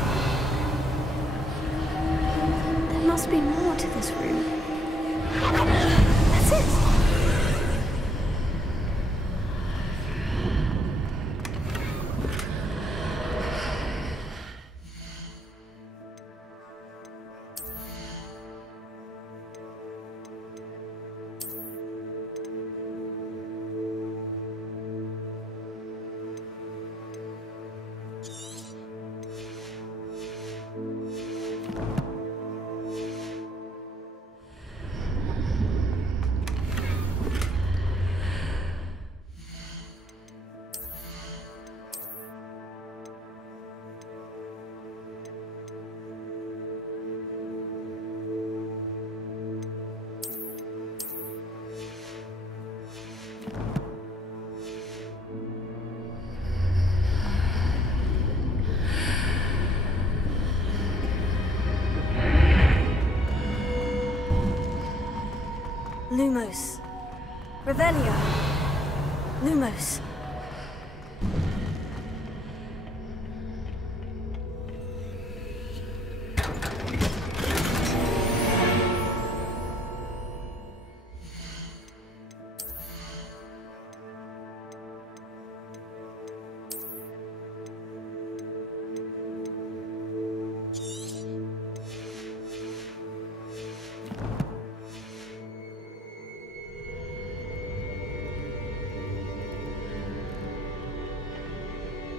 There must be more to this room. That's it. Lumos. Revelio. Lumos.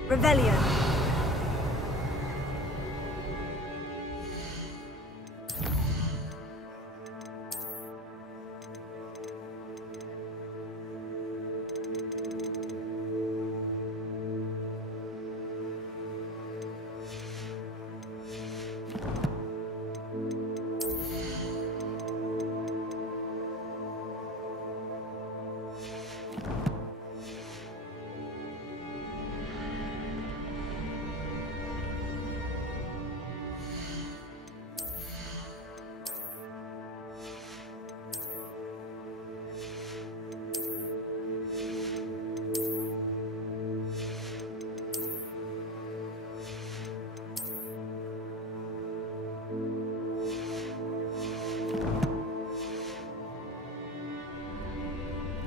Revelio.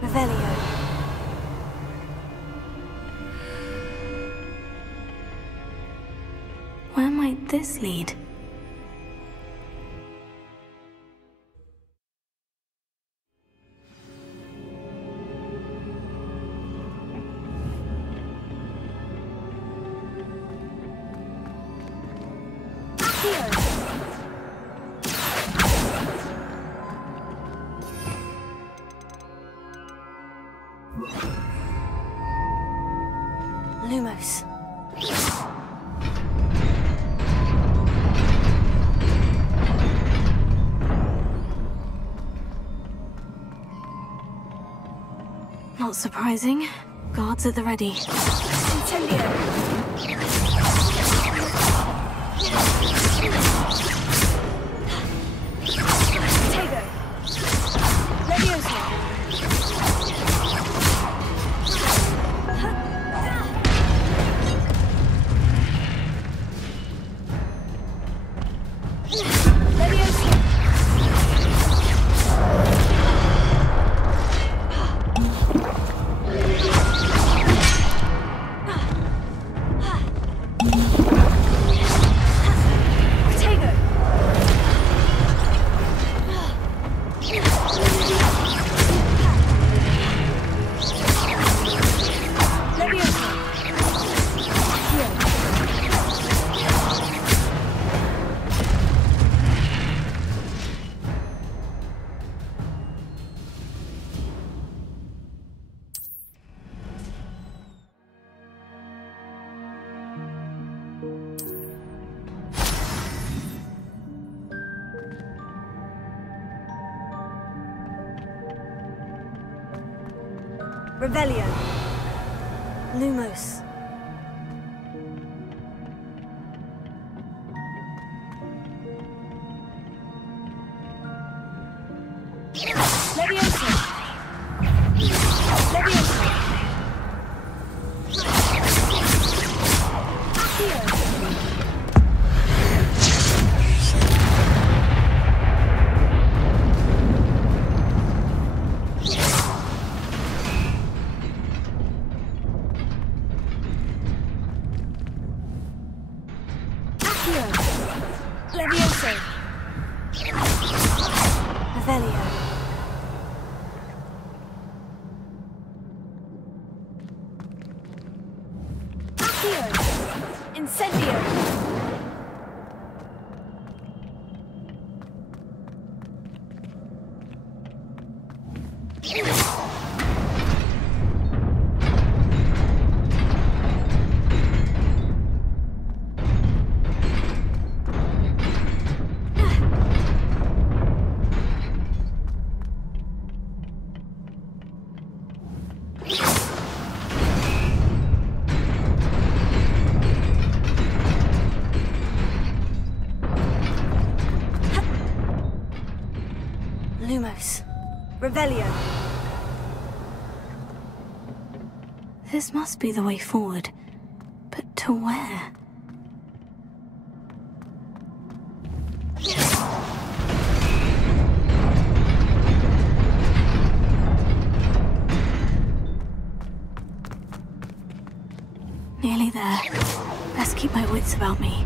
Revelio. Where might this lead? Lumos. Not surprising. Guards at the ready. Incendio. Revelio. Lumos. Leviosa. Leviosa. Accio. Leviosa. Revelio. Accio. Incendio. Lumos. Revelio. This must be the way forward. But to where? Nearly there. Best keep my wits about me.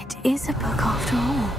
It is a book after all.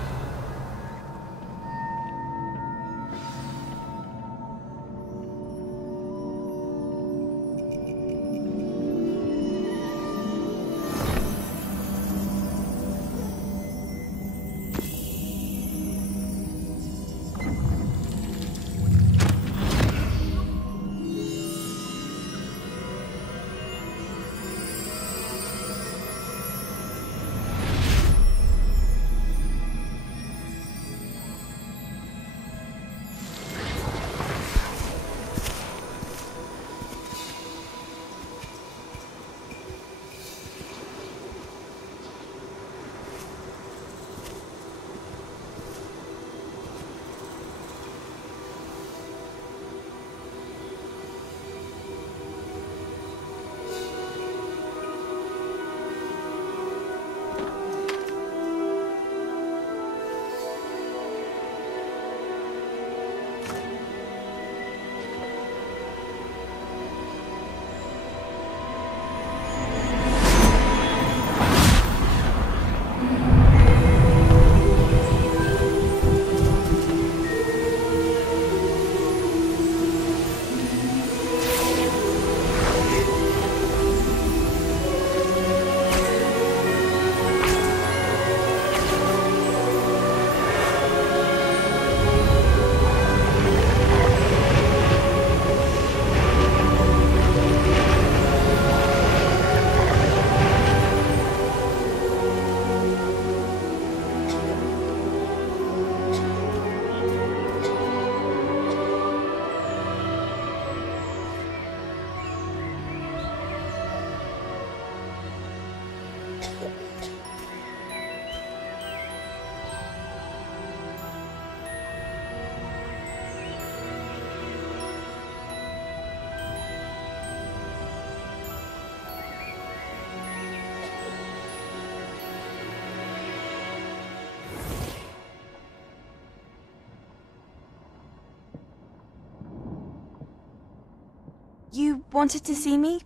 You wanted to see me?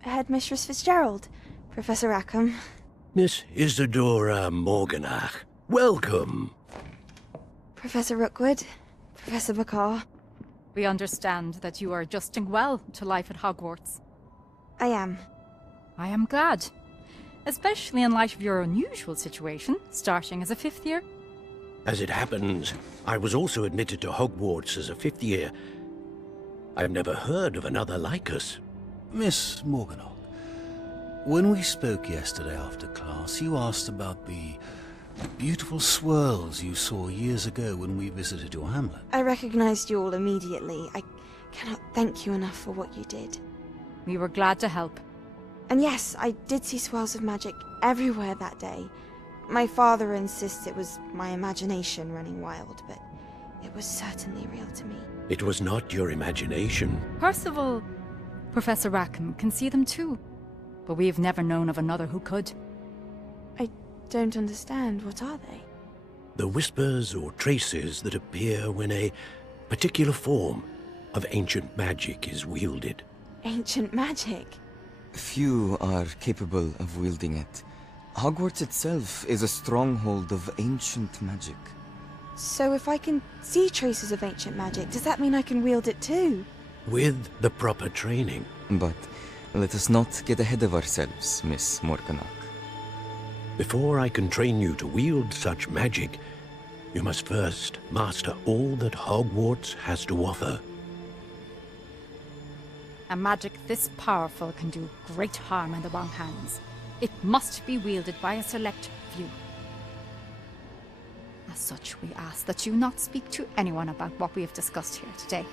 Headmistress Fitzgerald, Professor Rackham. Miss Isadora Morganach, welcome. Professor Rookwood, Professor Bakar. We understand that you are adjusting well to life at Hogwarts. I am. I am glad. Especially in light of your unusual situation, starting as a 5th year. As it happens, I was also admitted to Hogwarts as a 5th year. I've never heard of another like us. Miss Morganach, when we spoke yesterday after class, you asked about the beautiful swirls you saw years ago when we visited your hamlet. I recognized you all immediately. I cannot thank you enough for what you did. We were glad to help. And yes, I did see swirls of magic everywhere that day. My father insists it was my imagination running wild, but it was certainly real to me. It was not your imagination. Percival, Professor Rackham can see them too, but we've never known of another who could. I don't understand. What are they? The whispers or traces that appear when a particular form of ancient magic is wielded. Ancient magic? Few are capable of wielding it. Hogwarts itself is a stronghold of ancient magic. So if I can see traces of ancient magic, does that mean I can wield it too? With the proper training. But let us not get ahead of ourselves, Miss Morganach. Before I can train you to wield such magic, you must first master all that Hogwarts has to offer. A magic this powerful can do great harm in the wrong hands. It must be wielded by a select few. As such, we ask that you not speak to anyone about what we have discussed here today.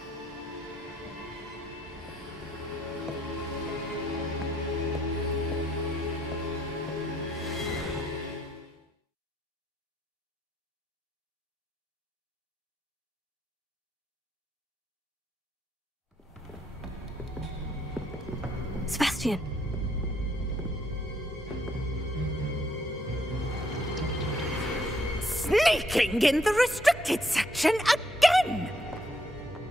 Sebastian! Sneaking in the restricted section again!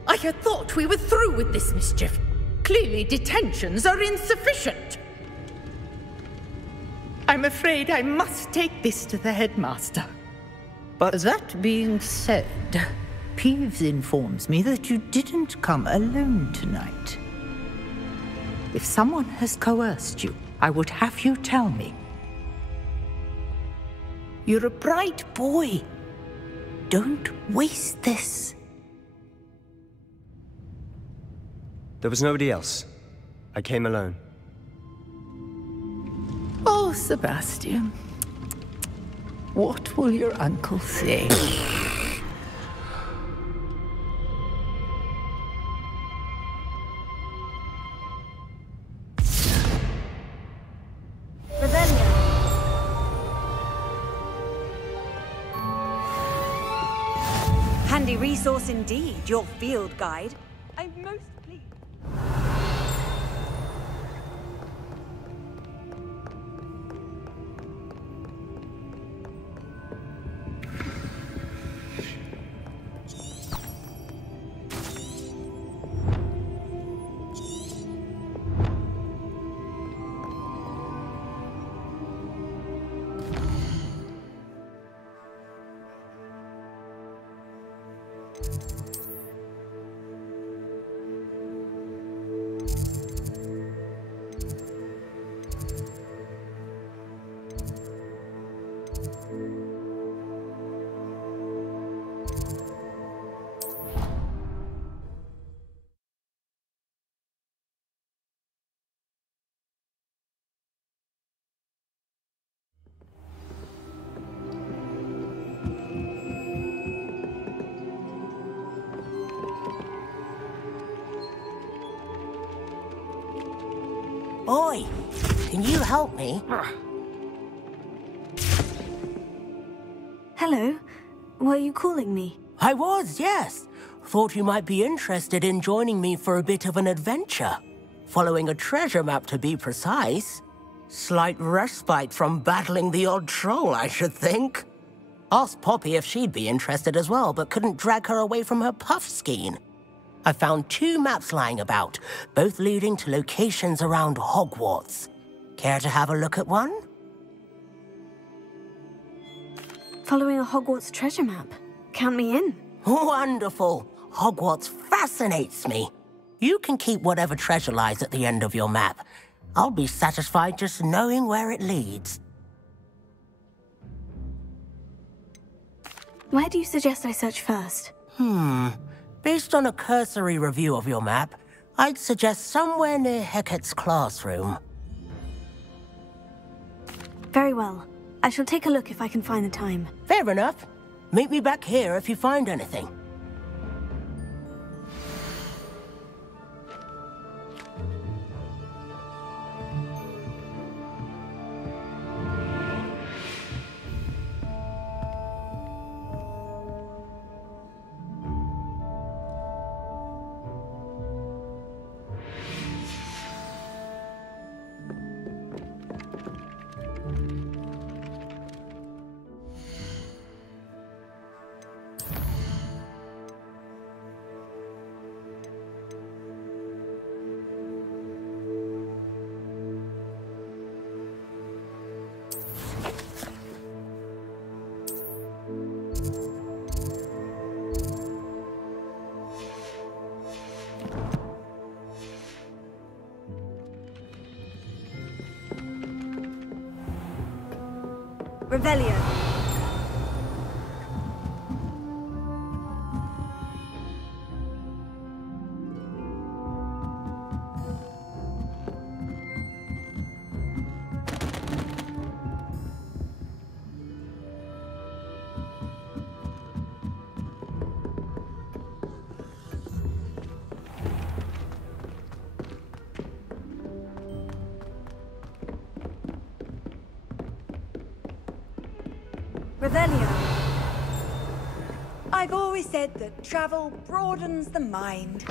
I had thought we were through with this mischief. Clearly detentions are insufficient. I'm afraid I must take this to the headmaster. But that being said, Peeves informs me that you didn't come alone tonight. If someone has coerced you, I would have you tell me. You're a bright boy. Don't waste this. there was nobody else. I came alone. Oh, Sebastian. What will your uncle say? Handy resource indeed, your field guide. I'm most pleased. Oi, can you help me? Hello. Were you calling me? I was, yes. Thought you might be interested in joining me for a bit of an adventure. Following a treasure map, to be precise. Slight respite from battling the odd troll, I should think. Asked Poppy if she'd be interested as well, but couldn't drag her away from her puff skein. I found 2 maps lying about, both leading to locations around Hogwarts. Care to have a look at one? Following a Hogwarts treasure map. Count me in. Wonderful. Hogwarts fascinates me. You can keep whatever treasure lies at the end of your map. I'll be satisfied just knowing where it leads. Where do you suggest I search first? Based on a cursory review of your map, I'd suggest somewhere near Hecate's classroom. Very well. I shall take a look if I can find the time. Fair enough. Meet me back here if you find anything. Revelio. Revelio. I've always said that travel broadens the mind.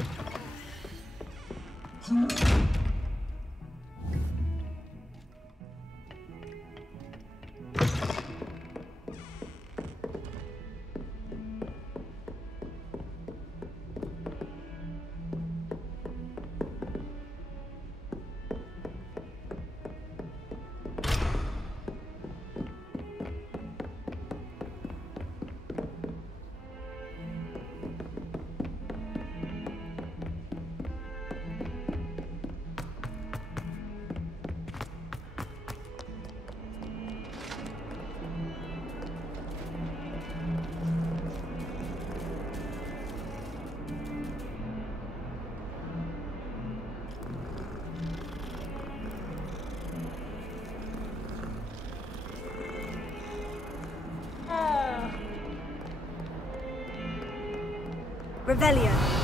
Revelio.